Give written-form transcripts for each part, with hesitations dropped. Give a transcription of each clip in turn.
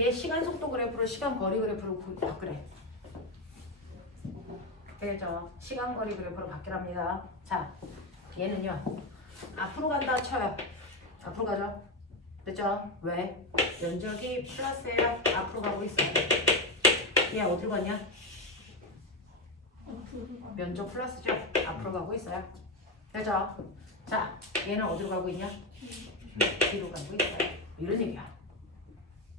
얘 시간 속도 그래프로 시간 거리 그래프로 바꾸래. 되죠? 시간 거리 그래프로 바뀌랍니다. 자, 얘는요. 앞으로 간다 쳐요. 앞으로 가죠. 됐죠? 왜? 면적이 플러스예요. 앞으로 가고 있어요. 얘 어디로 갔냐? 면적 플러스죠? 앞으로 가고 있어요. 됐죠? 자, 얘는 어디로 가고 있냐? 뒤로 가고 있어요. 이런 얘기야.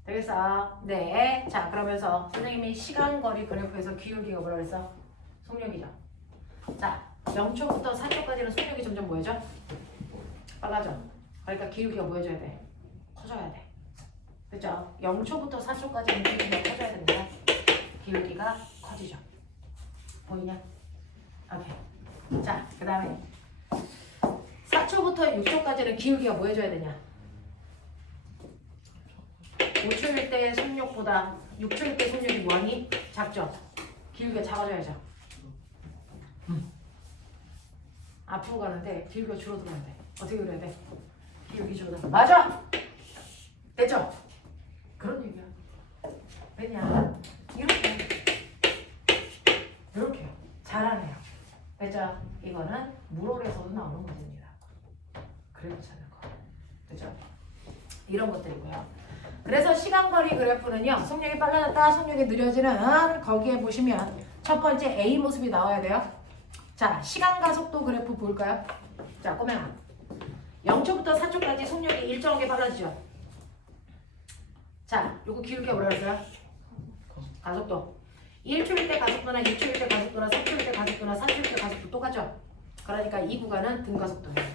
되겠어? 네. 자, 그러면서 선생님이 시간거리 그래프에서 기울기가 뭐라 그랬어? 속력이죠. 자, 0초부터 4초까지는 속력이 점점 뭐해져? 빨라져. 그러니까 기울기가 뭐해져야 돼? 커져야 돼. 그죠? 0초부터 4초까지는 기울기가 커져야 됩니다. 기울기가 커지죠. 보이냐? 오케이. 자, 그 다음에 4초부터 6초까지는 기울기가 뭐 해줘야 되냐? 5초일 때 속력보다 6초일 때 속력이 뭐하니? 작죠? 기울기가 작아져야죠. 앞으로 가는데 기울기가 줄어들어야 돼. 어떻게 그래야 돼? 기울기 줄어들어. 맞아! 됐죠? 그런 얘기야. 왜냐? 이렇게 잘하네요. 됐죠? 이거는 물어에서도 나오는 문제입니다. 그래도 찾을 거. 됐죠? 이런 것들이고요. 그래서 시간거리 그래프는요. 속력이 빨라졌다, 속력이 느려지는 거기에 보시면 첫 번째 A 모습이 나와야 돼요. 자, 시간가속도 그래프 볼까요? 자, 꼬맹아. 0초부터 4초까지 속력이 일정하게 빨라지죠. 자, 요거 기울기가 뭐라 그랬어요? 가속도. 1초일 때 가속도나 2초일 때 가속도나 3초일 때 가속도나 4초일 때 가속도 똑같죠? 그러니까 이 구간은 등가속도예요.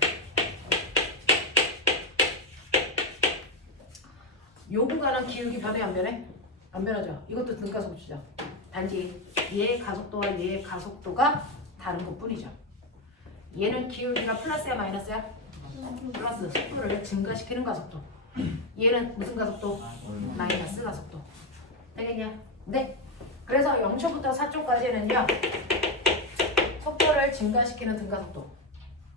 요 구간은 기울기 변해 안 변해? 안 변하죠? 이것도 등가속도죠. 단지 얘의 가속도와 얘의 가속도가 다른 것 뿐이죠. 얘는 기울기가 플러스야 마이너스야? 플러스. 속도를 증가시키는 가속도. 얘는 무슨 가속도? 마이너스 가속도. 되겠냐? 네. 그래서 0초부터 4초까지는요. 속도를 증가시키는 등가속도.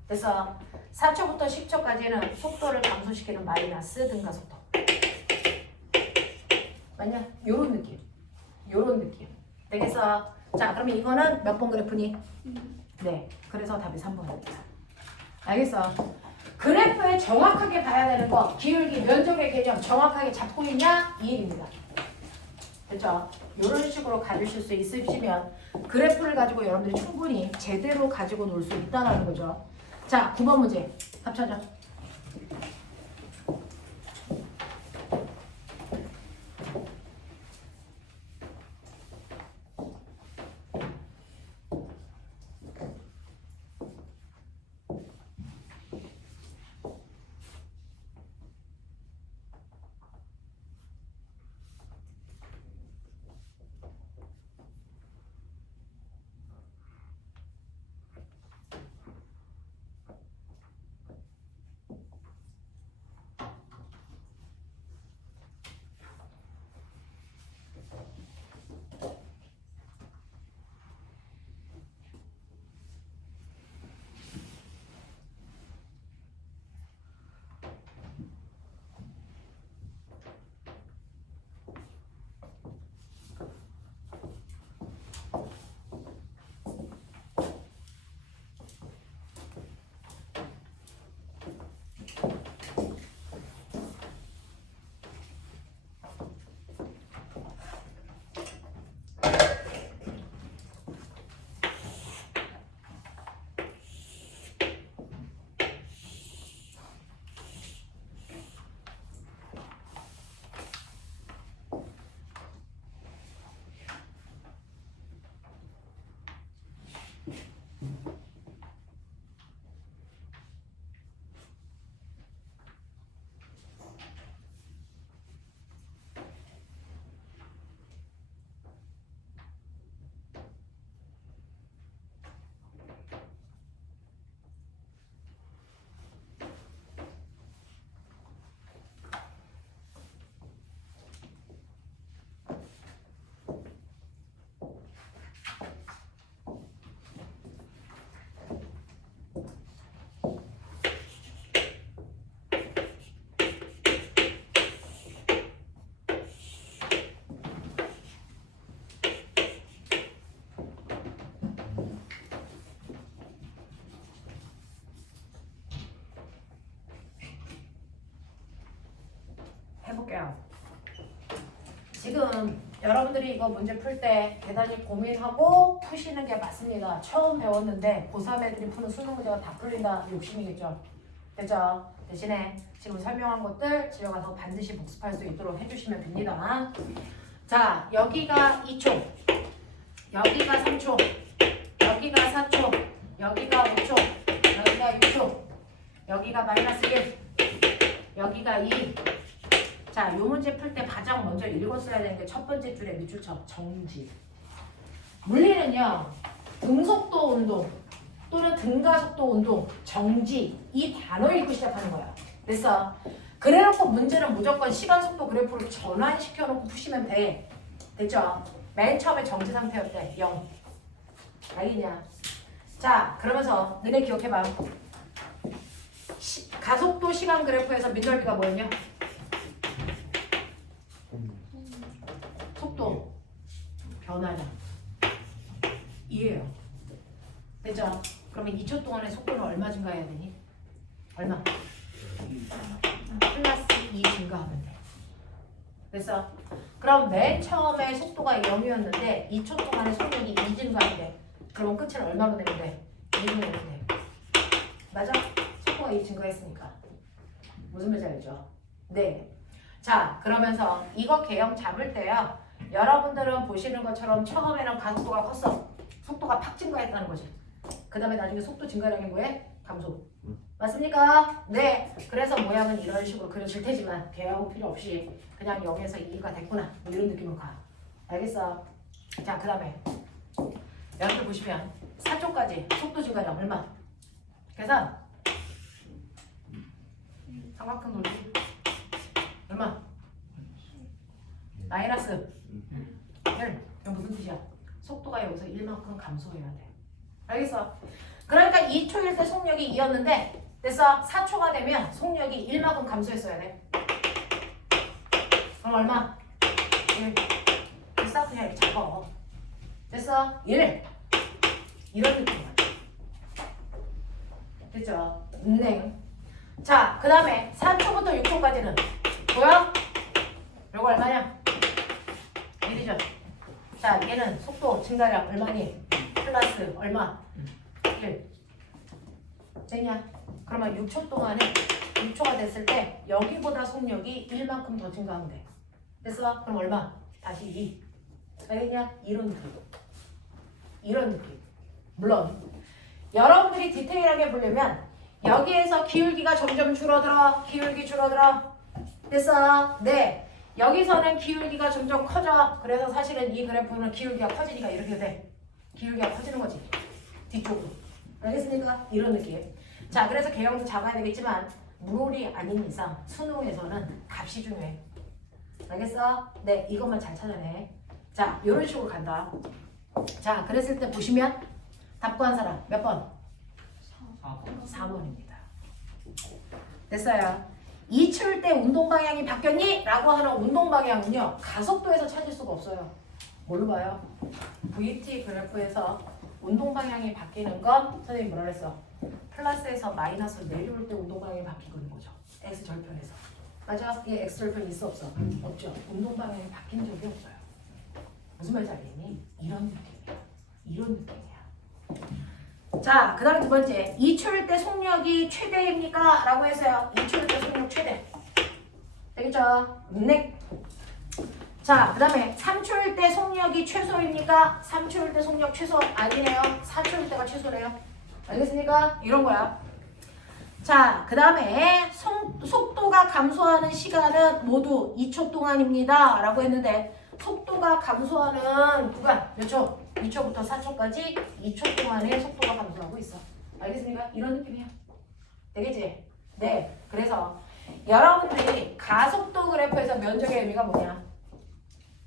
그래서 4초부터 10초까지는 속도를 감소시키는 마이너스 등가속도. 맞냐? 요런 느낌. 요런 느낌. 되겠어? 자, 그러면 이거는 몇 번 그래프니? 네. 그래서 답이 3번입니다. 알겠어? 그래프에 정확하게 봐야 되는 거, 기울기, 면적의 개념 정확하게 잡고 있냐? 이 얘기입니다. 됐죠? 이런 식으로 가주실 수 있으시면 그래프를 가지고 여러분들이 충분히 제대로 가지고 놀 수 있다는 거죠. 자, 9번 문제. 답 찾아. 지금 여러분들이 이거 문제 풀 때 대단히 고민하고 푸시는 게 맞습니다. 처음 배웠는데 고3 애들이 푸는 수능 문제가 다 풀린다 욕심이겠죠. 됐죠? 대신에 지금 설명한 것들 집에 가서 반드시 복습할 수 있도록 해주시면 됩니다. 자, 여기가 2초, 여기가 3초, 여기가 4초, 여기가 5초, 여기가 6초, 여기가 마이너스 1, 여기가 2. 자, 요 문제 풀 때 가장 먼저 읽었어야 되는 게 첫 번째 줄에 밑줄 쳐. 정지. 물리는요. 등속도 운동 또는 등가속도 운동, 정지 이 단어 읽고 시작하는 거야. 됐어? 그래놓고 문제는 무조건 시간 속도 그래프로 전환시켜놓고 푸시면 돼. 됐죠? 맨 처음에 정지 상태였대. 0. 알겠냐? 자, 그러면서 너네 기억해봐. 가속도 시간 그래프에서 민넓이가 뭐였냐? 속도 변화량 이에요. 됐죠? 그러면 2초 동안의 속도는 얼마 증가해야 되니? 얼마? 플러스 2 증가하면 돼. 됐어? 그럼 맨 처음에 속도가 0이었는데 2초 동안의 속력이 2 증가하면 돼. 그럼 끝은 얼마로 되면 돼? 2분 되면 돼. 맞아? 속도가 2 증가했으니까. 무슨 말인지 알죠? 네. 자, 그러면서 이거 개형 잡을 때요. 여러분들은 보시는 것처럼 처음에는 가속도가 컸어. 속도가 팍 증가했다는 거지. 그 다음에 나중에 속도 증가량이 뭐해? 감소. 맞습니까? 네. 그래서 모양은 이런 식으로 그려질 테지만 개형 필요 없이 그냥 0에서 2가 됐구나. 뭐 이런 느낌으로 가. 알겠어? 자, 그 다음에 여러분들 보시면 4초까지 속도 증가량 얼마? 계산. 삼각형 돌기. 얼마? 마이너스 1. 이거 무슨 뜻이야? 속도가 여기서 1만큼 감소해야 돼. 알겠어? 그러니까 2초일 때 속력이 2였는데 됐어? 4초가 되면 속력이 1만큼 감소했어야 돼. 그럼 얼마? 1. 됐어? 그냥 이렇게 잡아. 됐어? 1. 이런 느낌이야. 됐죠? 네. 자, 그 다음에 4초부터 6초까지는 보여? 요거 얼마냐? 1이죠. 자, 얘는 속도 증가량 얼마니? 플러스 얼마? 1. 됐냐? 그러면 6초 동안에 6초가 됐을 때 여기보다 속력이 1만큼 더 증가하면 돼. 됐어? 그럼 얼마? 다시 2. 알겠냐? 이런 느낌. 이런 느낌. 물론 여러분들이 디테일하게 보려면 여기에서 기울기가 점점 줄어들어. 기울기 줄어들어. 됐어? 네. 여기서는 기울기가 점점 커져. 그래서 사실은 이 그래프는 기울기가 커지니까 이렇게 돼. 기울기가 커지는 거지. 뒤쪽으로. 알겠습니까? 이런 느낌. 자, 그래서 개형도 잡아야 되겠지만 물올이 아닌 이상 수능에서는 값이 중요해. 알겠어? 네, 이것만 잘 찾아내. 자, 이런 식으로 간다. 자, 그랬을 때 보시면 답 구한 사람 몇 번? 4번입니다. 됐어요. 2초일 때 운동 방향이 바뀌었니? 라고 하는 운동 방향은요. 가속도에서 찾을 수가 없어요. 뭘로 봐요? VT 그래프에서 운동 방향이 바뀌는 건 선생님이 뭐라 그랬어? 플러스에서 마이너스 내려올 때 운동 방향이 바뀌는 거죠. X절편에서. 맞아? 이 X절편 있어 없어? 없죠. 운동 방향이 바뀐 적이 없어요. 무슨 말인지 알겠니? 이런 느낌이야. 이런 느낌이야. 자, 그 다음에 두 번째. 2초일 때 속력이 최대입니까? 라고 해서요. 2초일 때 속력 최대. 되겠죠? 네. 자, 그 다음에 3초일 때 속력이 최소입니까? 3초일 때 속력 최소 아니네요. 4초일 때가 최소래요. 알겠습니까? 이런 거야. 자, 그 다음에 속도가 감소하는 시간은 모두 2초 동안입니다. 라고 했는데 속도가 감소하는 구간 몇 초? 2초부터 4초까지 2초 동안의 속도가 감소하고 있어. 알겠습니까? 이런 느낌이야. 되겠지? 네. 그래서 여러분들이 가속도 그래프에서 면적의 의미가 뭐냐?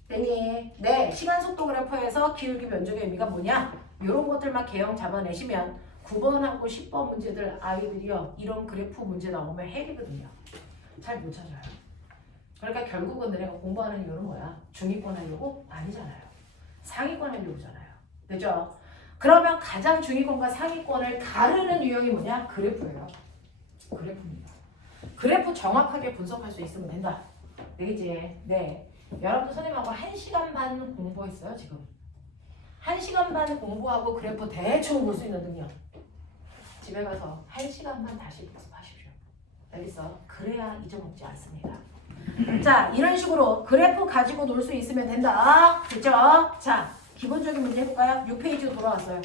되니? 네. 시간 속도 그래프에서 기울기 면적의 의미가 뭐냐? 이런 것들만 개형 잡아내시면 9번하고 10번 문제들 아이들이요. 이런 그래프 문제 나오면 핵이거든요. 잘 못 찾아요. 그러니까 결국은 너네가 공부하는 이유는 뭐야? 중위권 하려고? 아니잖아요. 상위권 하려고잖아요. 그죠? 그러면 가장 중위권과 상위권을 가르는 유형이 뭐냐? 그래프예요. 그래프입니다. 그래프 정확하게 분석할 수 있으면 된다. 되겠지? 네. 여러분들 선생님하고 1시간 반 공부했어요 지금. 1시간 반 공부하고 그래프 대충 볼 수 있는 능력. 집에 가서 1시간만 다시 복습하십시오. 알겠어? 그래야 잊어먹지 않습니다. 자, 이런 식으로 그래프 가지고 놀 수 있으면 된다. 됐죠? 자, 기본적인 문제 해볼까요? 6페이지로 돌아왔어요.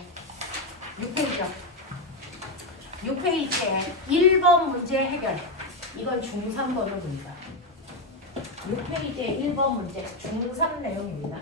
6페이지요. 6페이지에 1번 문제 해결. 이건 중3번을 봅니다. 6페이지에 1번 문제 중3 내용입니다.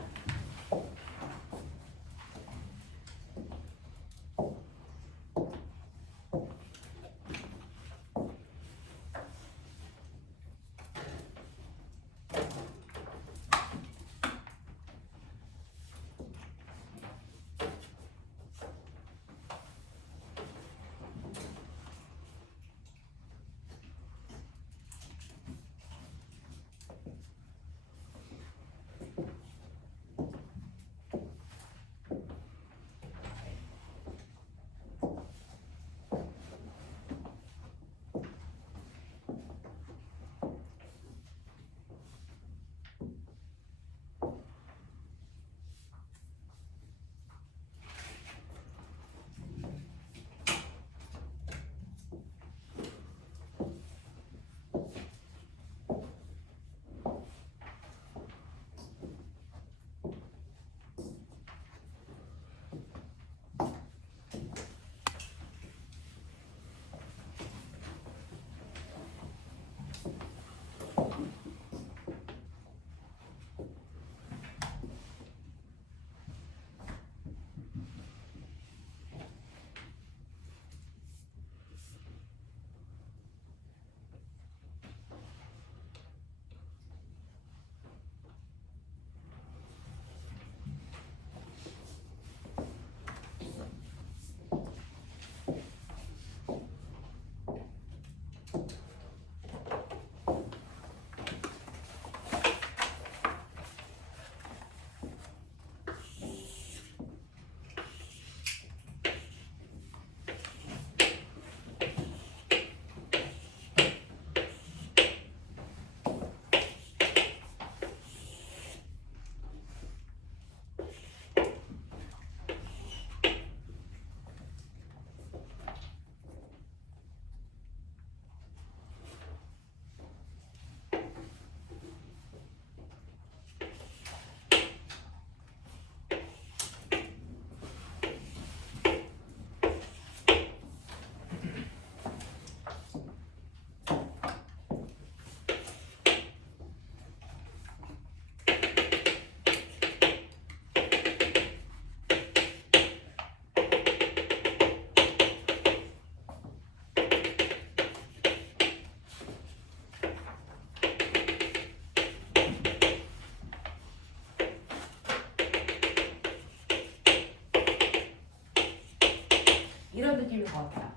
이런 느낌일 것 같아요.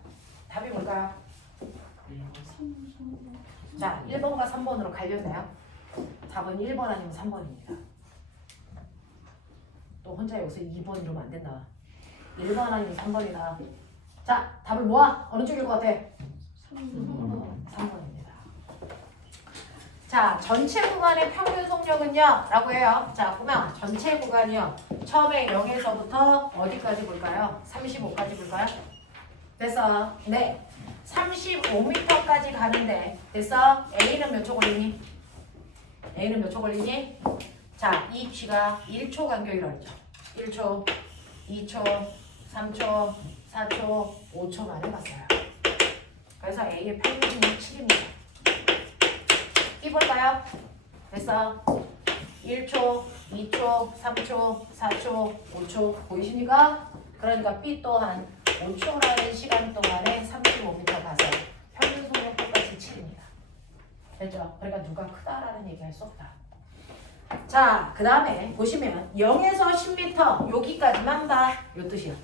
답이 뭘까요? 자, 1번과 3번으로 갈렸나요? 답은 1번 아니면 3번입니다. 또 혼자 여기서 2번 이러면 안 된다. 1번 아니면 3번이다. 자, 답을 모아. 어느 쪽일 것 같아? 3번입니다. 자, 전체 구간의 평균 속력은요? 라고 해요. 자, 보면 전체 구간이요. 처음에 0에서부터 어디까지 볼까요? 35까지 볼까요? 됐어. 네. 35m까지 가는데 됐어? A는 몇 초 걸리니? A는 몇 초 걸리니? 자, 이 G가 1초 간격이라고 했죠. 1초, 2초, 3초, 4초, 5초 만에 갔어요. 그래서 A의 평균이 7입니다. B 볼까요? 됐어. 1초, 2초, 3초, 4초, 5초 보이십니까? 그러니까 B 또한 5초라는 시간 동안에 35m 가서 평균 속력 똑같이 7입니다. 됐죠? 그러니까 누가 크다라는 얘기 할 수 없다. 자, 그 다음에 보시면 0에서 10m 여기까지만 봐. 요 뜻이야.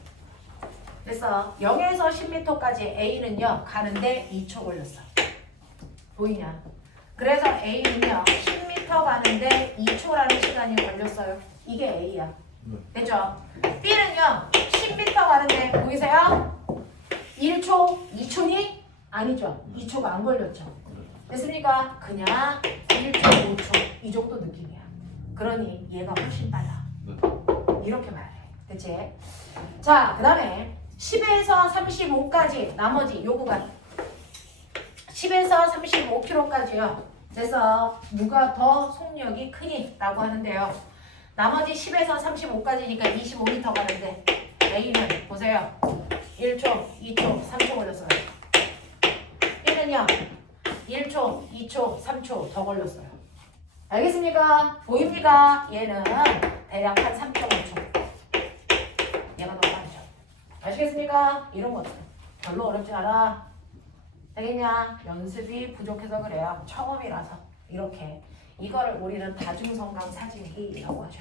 됐어. 0에서 10m까지 A는요 가는데 2초 걸렸어. 보이냐? 그래서 A는요 10m 가는데 2초라는 시간이 걸렸어요. 이게 A야. 됐죠? B는요 10m 가는데 보이세요? 1초? 2초니? 아니죠. 2초가 안 걸렸죠. 됐습니까? 그냥 1초, 5초 이 정도 느낌이야. 그러니 얘가 훨씬 빨라. 네. 이렇게 말해. 그치? 자, 그 다음에 10에서 35까지 나머지 요 구간 10에서 35km까지요. 그래서 누가 더 속력이 크니? 라고 하는데요. 나머지 10에서 35까지니까 25m 가는데 A는 보세요. 1초, 2초, 3초 걸렸어요. B는요. 1초, 2초, 3초 더 걸렸어요. 알겠습니까? 보입니까? 얘는 대략 한 3.5초. 얘가 더 빠르죠. 아시겠습니까? 이런 것들 별로 어렵지 않아. 되겠냐? 연습이 부족해서 그래요. 처음이라서 이렇게. 이거를 우리는 다중성강 사진회의라고 하죠.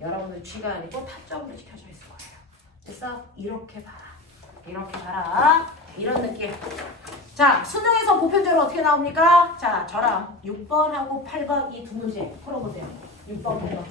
여러분들 쥐가 아니고 타점으로 지켜져 있을 거예요. 그래서 이렇게 봐라. 이렇게 봐라. 이런 느낌. 자, 수능에서 보편적으로 어떻게 나옵니까? 자, 저랑 6번하고 8번 이 두 문제 풀어보세요. 6번, 8번.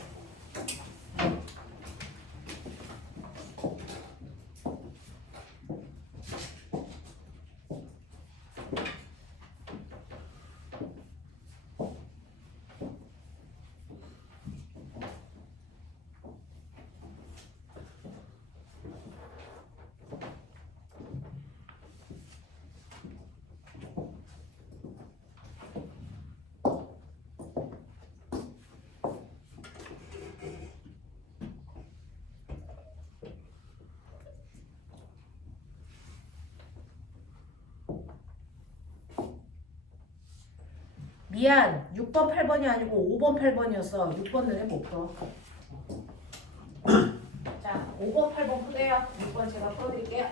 미안, 6번, 8번이 아니고 5번, 8번이었어. 6번 눈에 못 풀어. 자, 5번, 8번 푸세요. 6번 제가 풀어드릴게요.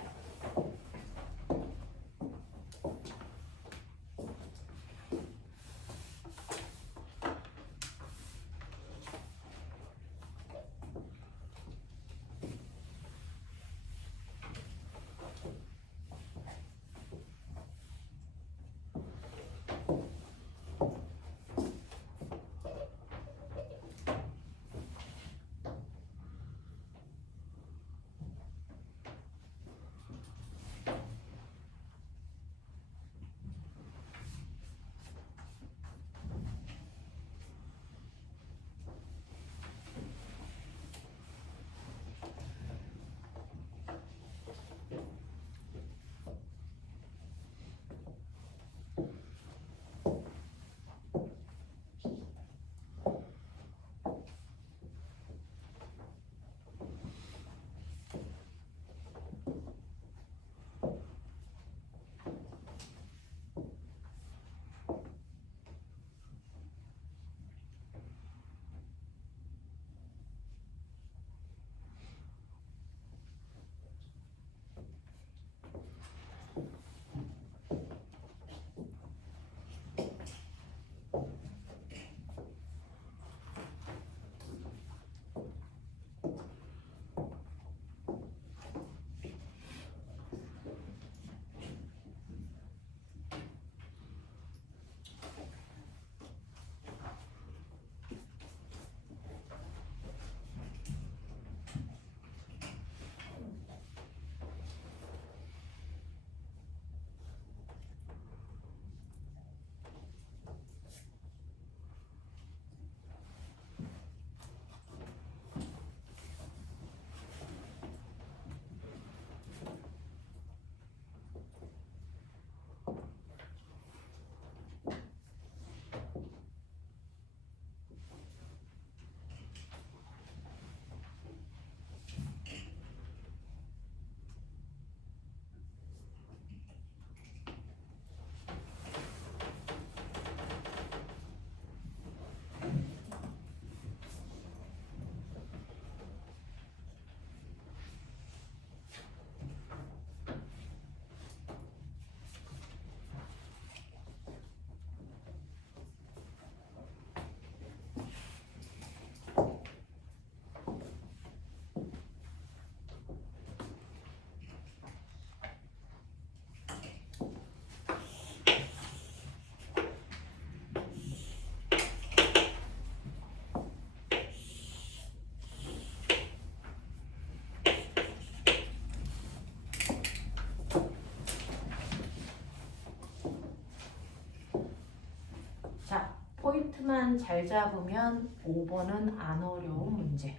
포인트만 잘 잡으면 5번은 안 어려운 문제.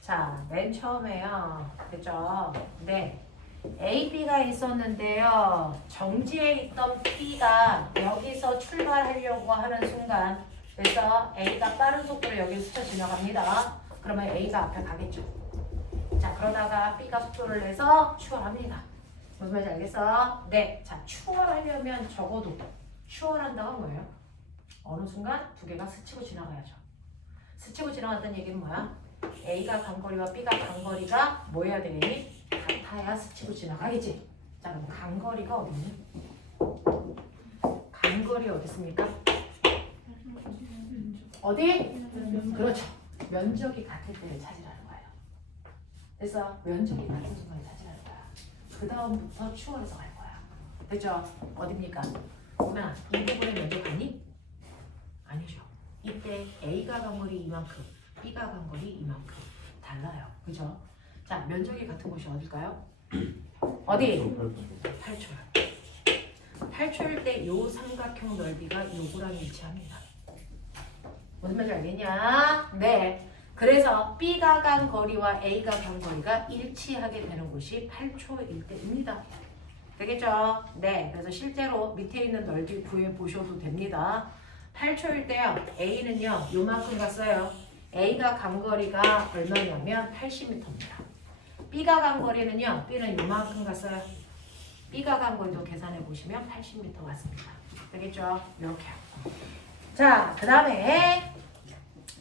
자, 맨 처음에요. 그죠? 네. A, B가 있었는데요. 정지에 있던 B가 여기서 출발하려고 하는 순간, 그래서 A가 빠른 속도로 여기 스쳐 지나갑니다. 그러면 A가 앞에 가겠죠. 자, 그러다가 B가 속도를 내서 추월합니다. 무슨 말인지 알겠어? 네. 자, 추월하려면 적어도 추월한다가 뭐예요? 어느 순간 두 개가 스치고 지나가야죠. 스치고 지나갔다는 얘기는 뭐야? A가 간 거리와 B가 간 거리가 뭐 해야 되겠니? 같아야 스치고 지나가겠지. 자, 그럼 간 거리가 어디니? 간 거리 어디 있습니까? 어디? 그렇죠. 면적이 같을 때를 찾으라는 거예요. 그래서 면적이 같은 순간을 찾으라는 거야. 그 다음부터 추월해서 갈 거야. 됐죠? 어딥니까? 보면 이 부분의 면적 아니? 아니죠. 이때 A가 간 거리 이만큼, B가 간 거리 이만큼 달라요. 그죠? 자, 면적이 같은 곳이 어딜까요? 어디? 8초요. 8초일 때 요 삼각형 넓이가 요거랑 일치합니다. 무슨 말인지 알겠냐? 네. 그래서 B가 간 거리와 A가 간 거리가 일치하게 되는 곳이 8초일 때입니다. 되겠죠? 네. 그래서 실제로 밑에 있는 넓이 구해 보셔도 됩니다. 8초일 때요. A는요. 요만큼 갔어요. A가 간 거리가 얼마냐면 80m입니다. B가 간 거리는요. B는 요만큼 갔어요. B가 간 거리도 계산해 보시면 80m 왔습니다. 되겠죠? 이렇게. 자, 그 다음에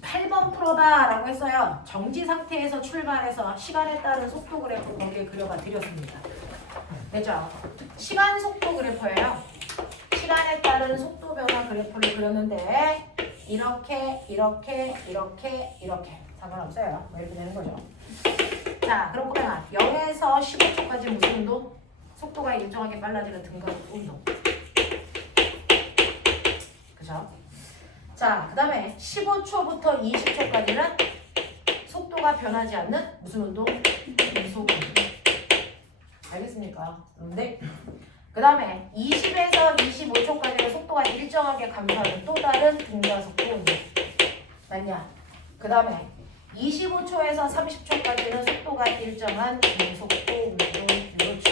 8번 풀어봐 라고 했어요. 정지 상태에서 출발해서 시간에 따른 속도 그래프 거기에 그려봐 드렸습니다. 됐죠? 시간 속도 그래프예요. 시간에 따른 속도 변화 그래프를 그렸는데 이렇게 상관없어요. 뭐 이렇게 되는 거죠. 자, 그럼 보면 0에서 15초까지 무슨 운동? 속도가 일정하게 빨라지는 등가속 운동. 그죠? 자, 그 다음에 15초부터 20초까지는 속도가 변하지 않는 무슨 운동? 이속 운동. 알겠습니까? 네. 그 다음에 20에서 25초까지는 속도가 일정하게 감소하는 또 다른 등가속도 운동. 맞냐? 그 다음에 25초에서 30초까지는 속도가 일정한 중속도 운동. 그렇죠.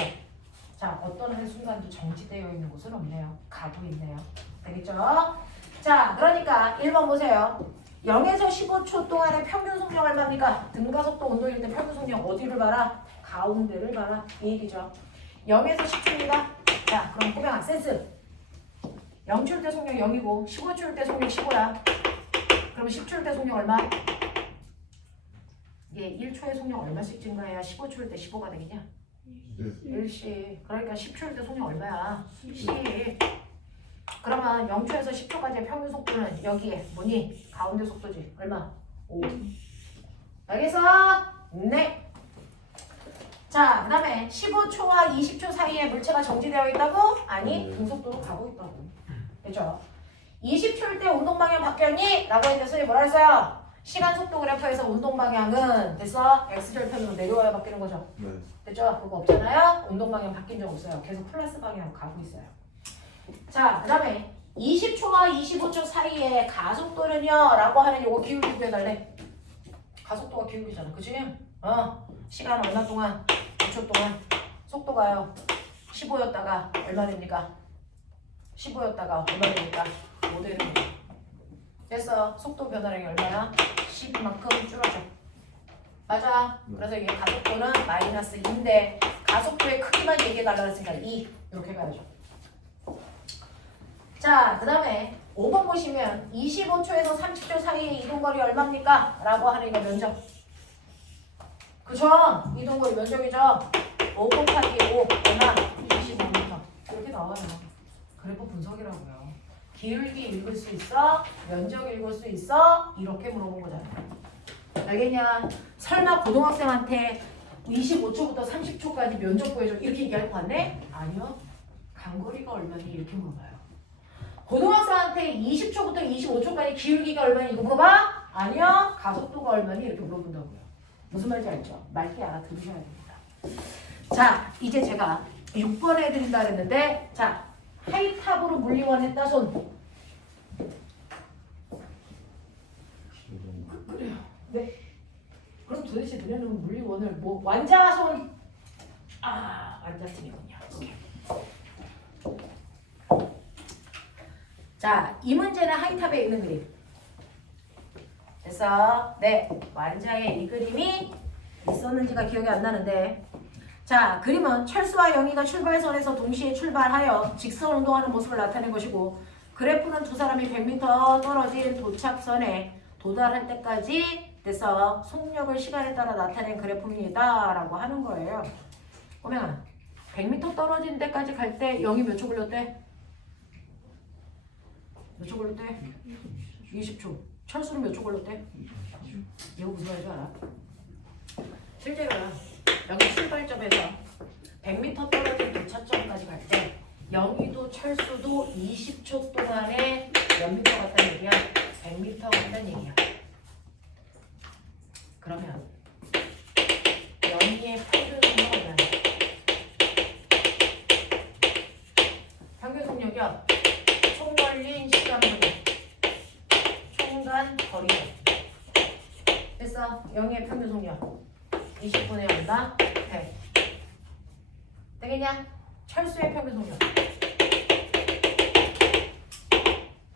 자, 어떤 한순간도 정지되어 있는 곳은 없네요. 가고 있네요. 되겠죠? 자, 그러니까 1번 보세요. 0에서 15초 동안의 평균 속력 얼마입니까? 등가속도 운동인데 평균 속력 어디를 봐라? 가운데를 봐라. 이 얘기죠. 0에서 10초입니다. 자, 그럼 호병아 센스. 0초일 때 속력 0이고 15초일 때 속력 15야. 그럼 10초일 때 속력 얼마? 이게 1초의 속력 얼마씩 증가해야 15초일 때 15가 되겠냐? 1씩. 그러니까 10초일 때 속력 얼마야? 10. 그러면 0초에서 10초까지의 평균 속도는 여기에 뭐니? 가운데 속도지. 얼마? 5. 알겠어? 네. 자, 그 다음에 15초와 20초 사이에 물체가 정지되어 있다고? 아니, 등속도로 가고 있다고. 됐죠? 20초일 때 운동 방향 바뀌었니? 라고 했는데 선생님이 뭐라 했어요? 시간 속도 그래프에서 운동 방향은 됐어? X절편으로 내려와야 바뀌는 거죠? 네. 됐죠? 그거 없잖아요? 운동 방향 바뀐 적 없어요. 계속 플러스 방향으로 가고 있어요. 자, 그 다음에 20초와 25초 사이에 가속도는요? 라고 하는 요거 기울기 구해달래. 가속도가 기울기잖아. 그치? 시간 얼마 동안? 5초 동안 속도가요. 15였다가 얼마 됩니까? 15였다가 얼마 됩니까? 5 되는 거예요. 됐어. 속도 변화량이 얼마야? 12만큼 줄어져. 맞아. 그래서 이게 가속도는 마이너스 2인데 가속도의 크기만 얘기해달라고 했으니까 2 이렇게 가야죠. 자, 그 다음에 5번 보시면 25초에서 30초 사이의 이동거리 얼마입니까? 라고 하는 이거 면적. 그쵸? 이동거리 면적이죠? 5 곱하기 5 얼마? 25m. 이렇게 나와요. 그래프 분석이라고요. 기울기 읽을 수 있어? 면적 읽을 수 있어? 이렇게 물어본 거잖아요. 알겠냐? 설마 고등학생한테 25초부터 30초까지 면적 구해줘 이렇게 얘기할 거 같네? 아니요. 간거리가 얼마니 이렇게 물어봐요. 고등학생한테 20초부터 25초까지 기울기가 얼마니 이거 물어봐? 아니요. 가속도가 얼마니 이렇게 물어본다고요. 무슨 말인지 알죠? 맑게 알아들으셔야 됩니다. 자, 이제 제가 6번 해드린다 그랬는데 자, 하이탑으로 물리원 했다 손. 도대체 너네는 물리원을 뭐 완자손 완자팀이군요. 자, 이 문제는 하이탑에 있는 그림. 그래서 네, 완자의 이 그림이 있었는지가 기억이 안 나는데 자, 그림은 철수와 영희가 출발선에서 동시에 출발하여 직선 운동하는 모습을 나타낸 것이고 그래프는 두 사람이 100m 떨어진 도착선에 도달할 때까지 돼서 속력을 시간에 따라 나타낸 그래프입니다 라고 하는 거예요. 그러면 100m 떨어진 데까지 갈 때 영이 몇 초 걸렸대? 몇 초 걸렸대? 20초. 철수는 몇 초 걸렸대? 이거 무슨 말인지 알아? 실제로는 여기 출발점에서 100m 떨어진 도착점까지 갈 때 영희도 철수도 20초 동안에 몇 미터 갔다는 얘기야? 100m 갔다는 얘기야. 그러면 영희의 평균 속력은 평균 속력이요. 총 걸린 시간분의 총간 거리. 됐어. 영희의 평균 속력 20분의 얼마? 100. 되겠냐? 철수의 평균 속력.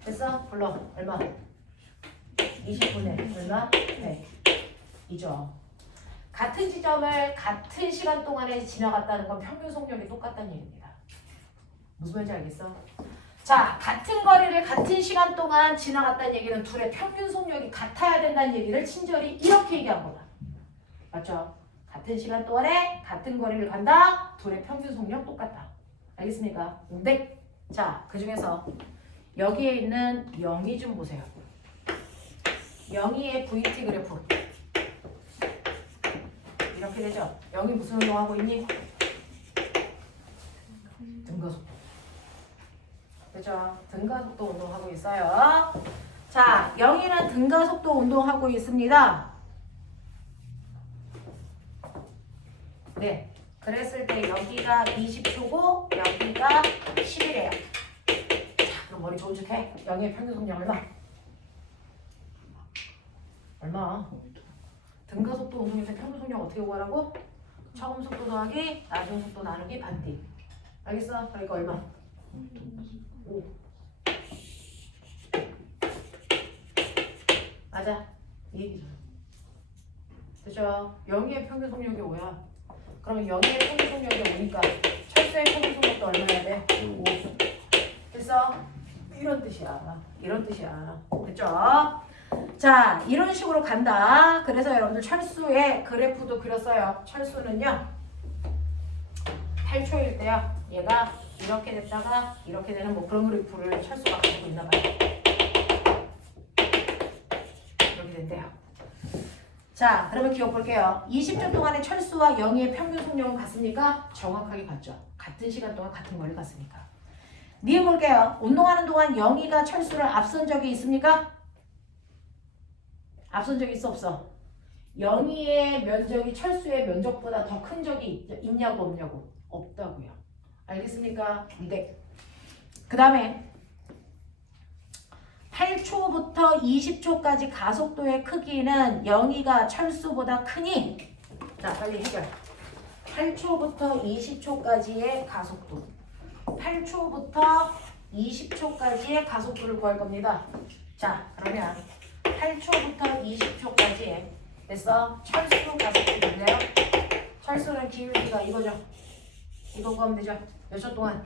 됐어? 불러. 얼마? 20분의 얼마? 100. 이죠. 같은 지점을 같은 시간 동안에 지나갔다는 건 평균 속력이 똑같다는 얘기입니다. 무슨 말인지 알겠어? 자, 같은 거리를 같은 시간 동안 지나갔다는 얘기는 둘의 평균 속력이 같아야 된다는 얘기를 친절히 이렇게 얘기한 거다. 맞죠? 같은 시간 동안에 같은 거리를 간다. 둘의 평균 속력 똑같다. 알겠습니까? 네. 자, 그 중에서 여기에 있는 영희 좀 보세요. 영희의 VT 그래프. 이렇게 되죠? 영희 무슨 운동하고 있니? 등가속도. 그죠? 등가속도 운동하고 있어요. 자, 영희는 등가속도 운동하고 있습니다. 네. 그랬을 때 여기가 20초고 여기가 10이래요. 자, 그럼 머리 좋은 척 해. 영희의 평균 속력 얼마? 얼마? 등가속도 운동에서 평균 속력 어떻게 구하라고? 처음 속도 더하기 나중 속도 나누기 반띠. 알겠어? 그러니까 얼마? 5. 맞아. 이 얘기죠. 그죠? 영희의 평균 속력이 5야. 그러면 영희의 평균 속력이 5니까 철수의 평균 속력도 얼마야 돼? 5. 됐어? 이런 뜻이야. 이런 뜻이야. 됐죠? 자, 이런 식으로 간다. 그래서 여러분들 철수의 그래프도 그렸어요. 철수는요. 8초일 때요. 얘가 이렇게 됐다가 이렇게 되는 뭐 그런 그래프를 철수가 가지고 있나 봐요. 이렇게 된대요. 자, 그러면 기억 볼게요. 20초 동안에 철수와 영희의 평균 속력은 같습니까? 정확하게 같죠. 같은 시간 동안 같은 거리를 갔으니까. 니은 볼게요. 운동하는 동안 영희가 철수를 앞선 적이 있습니까? 앞선 적이 있어 없어? 영희의 면적이 철수의 면적보다 더 큰 적이 있냐고 없냐고? 없다고요. 알겠습니까? 네. 그 다음에 8초부터 20초까지 가속도의 크기는 영희가 철수보다 크니 자, 빨리 해결. 8초부터 20초까지의 가속도 8초부터 20초까지의 가속도를 구할 겁니다. 자, 그러면 8초부터 20초까지 됐어? 철수 가속도인데요. 철수는 기울기가 이거죠. 이거 구하면 되죠. 몇 초 동안?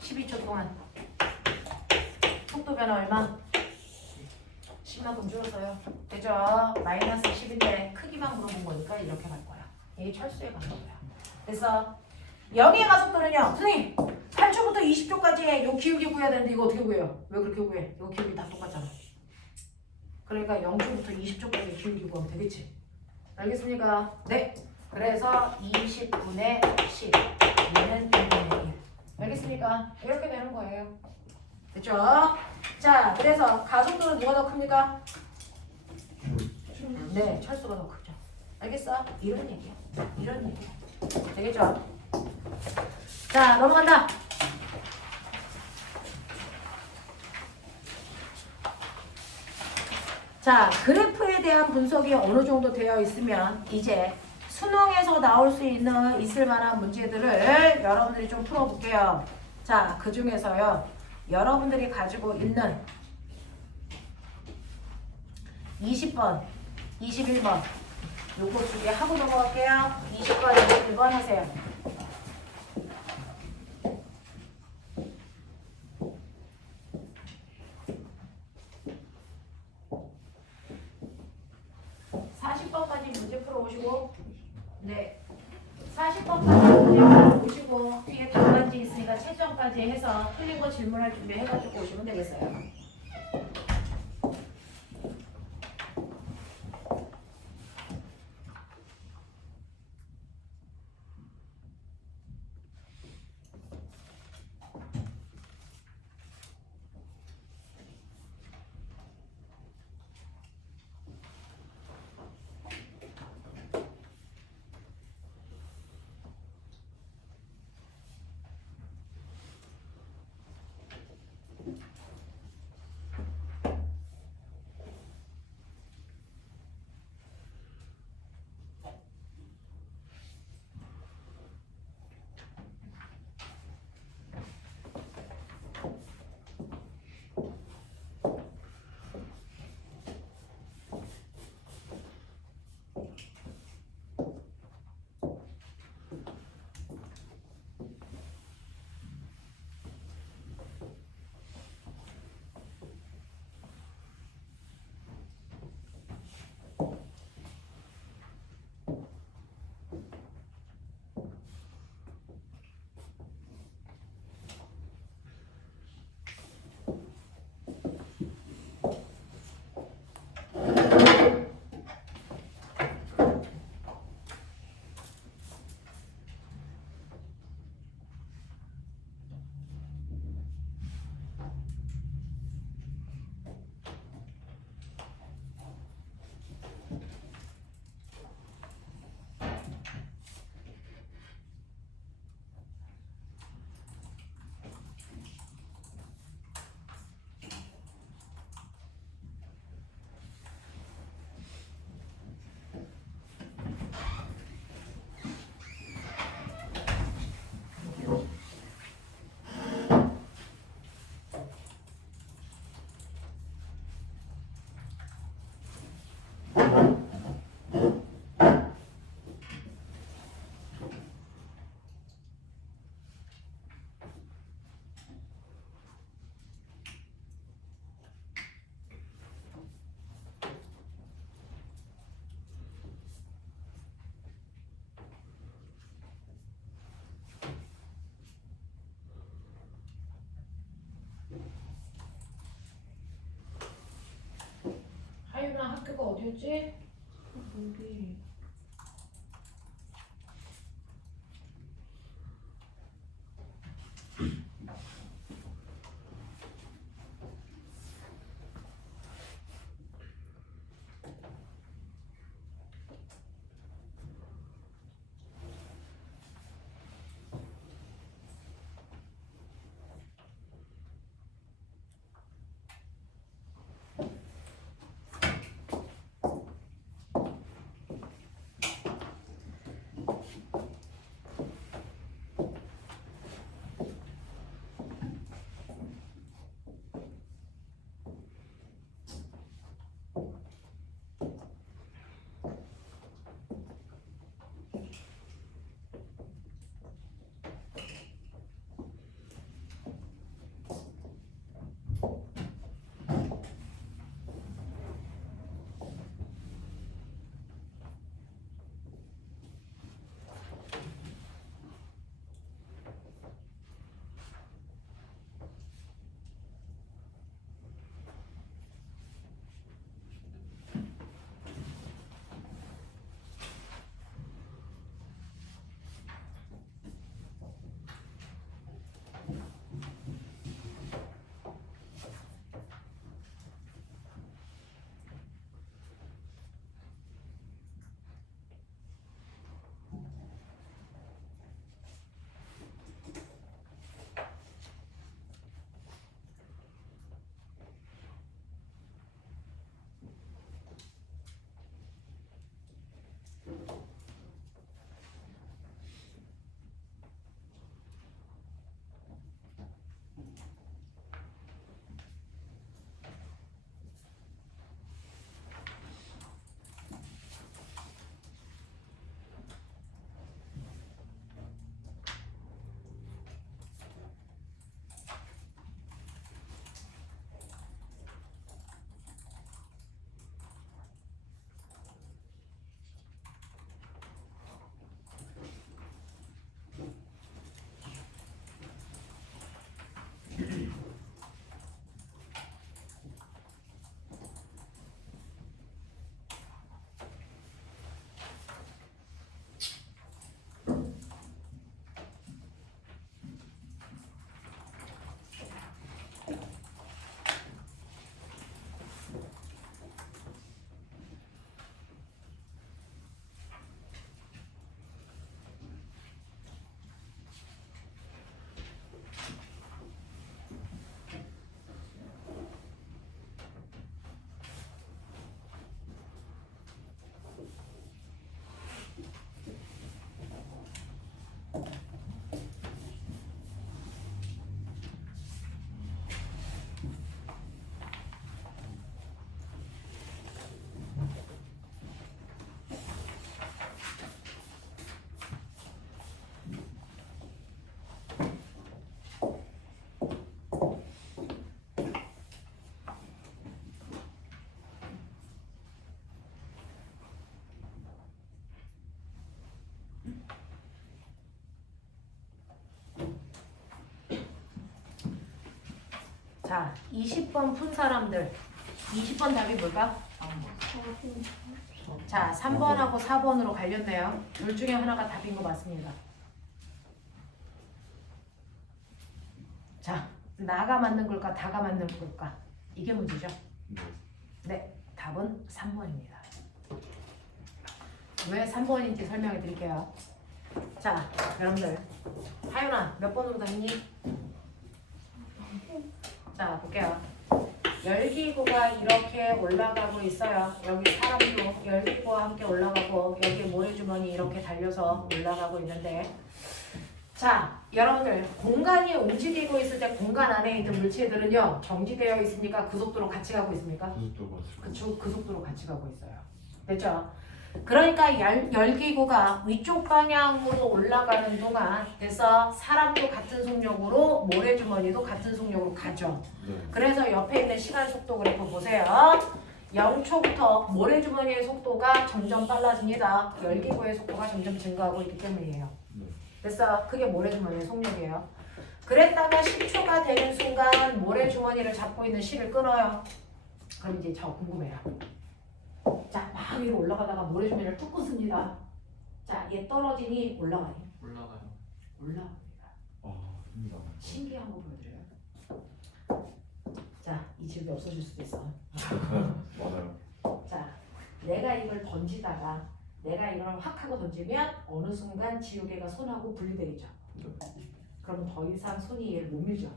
12초 동안. 속도 변화 얼마? 10만큼 줄었어요. 되죠? 마이너스 10인데 크기만 물어본 거니까 이렇게 갈 거야. 이게 철수의 가속도야. 그래서 영희의 가속도는요. 선생님 8초부터 20초까지 요 기울기 구해야 되는데 이거 어떻게 구해요? 왜 그렇게 구해? 이거 기울기 다 똑같잖아. 그러니까 0초부터 20초까지 기울기 구하면 되겠지. 알겠습니까? 네. 그래서 20분의 10 얘는 1분의 1. 알겠습니까? 이렇게 되는 거예요. 됐죠? 자, 그래서 가속도는 누가 더 큽니까? 네, 철수가 더 크죠. 알겠어? 이런 얘기야. 이런 얘기야. 되겠죠? 자, 넘어간다. 자, 그래프에 대한 분석이 어느 정도 되어 있으면 이제 수능에서 나올 수 있을 만한 문제들을 여러분들이 좀 풀어볼게요. 자, 그 중에서요. 여러분들이 가지고 있는 20번, 21번 요거 두 개 하고 넘어갈게요. 20번, 21번 하세요. 문제 풀어오시고, 네. 40번까지 문제 풀어오시고, 뒤에 답안지 있으니까 채점까지 해서 틀린 거 질문할 준비 해가지고 오시면 되겠어요. 하윤아 학교가 어디였지? 우리 자, 20번 푼 사람들 20번 답이 뭘까? 자, 3번하고 4번으로 갈렸네요. 둘 중에 하나가 답인 거 맞습니다. 자, 나가 맞는 걸까? 다가 맞는 걸까? 이게 문제죠? 네, 답은 3번입니다. 왜 3번인지 설명해 드릴게요. 자, 여러분들 하윤아 몇 번으로 다니니? 자, 볼게요. 열기구가 이렇게 올라가고 있어요. 여기 사람도 열기구와 함께 올라가고 여기 모래주머니 이렇게 달려서 올라가고 있는데, 자, 여러분들 공간이 움직이고 있을 때 공간 안에 있는 물체들은요 정지되어 있으니까 그 속도로 같이 가고 있습니까? 그쵸, 그 속도로 같이 가고 있어요. 됐죠? 그러니까 열기구가 위쪽 방향으로 올라가는 동안 그래서 사람도 같은 속력으로 모래주머니도 같은 속력으로 가죠. 그래서 옆에 있는 시간 속도 그래프 보세요. 0초부터 모래주머니의 속도가 점점 빨라집니다. 열기구의 속도가 점점 증가하고 있기 때문이에요. 그래서 그게 모래주머니의 속력이에요. 그랬다가 10초가 되는 순간 모래주머니를 잡고 있는 실을 끊어요. 그럼 이제 저 궁금해요. 자, 막 위로 올라가다가 모래주머니를 툭 끊습니다. 자, 얘 떨어지니 올라가니? 올라갑니다. 신기한 거 보여드려요. 자, 이 지역이 없어질 수도 있어. 맞아요. 자, 내가 이걸 던지다가 내가 이걸 확 하고 던지면 어느 순간 지우개가 손하고 분리되겠죠. 그럼 더 이상 손이 얘를 못 밀죠.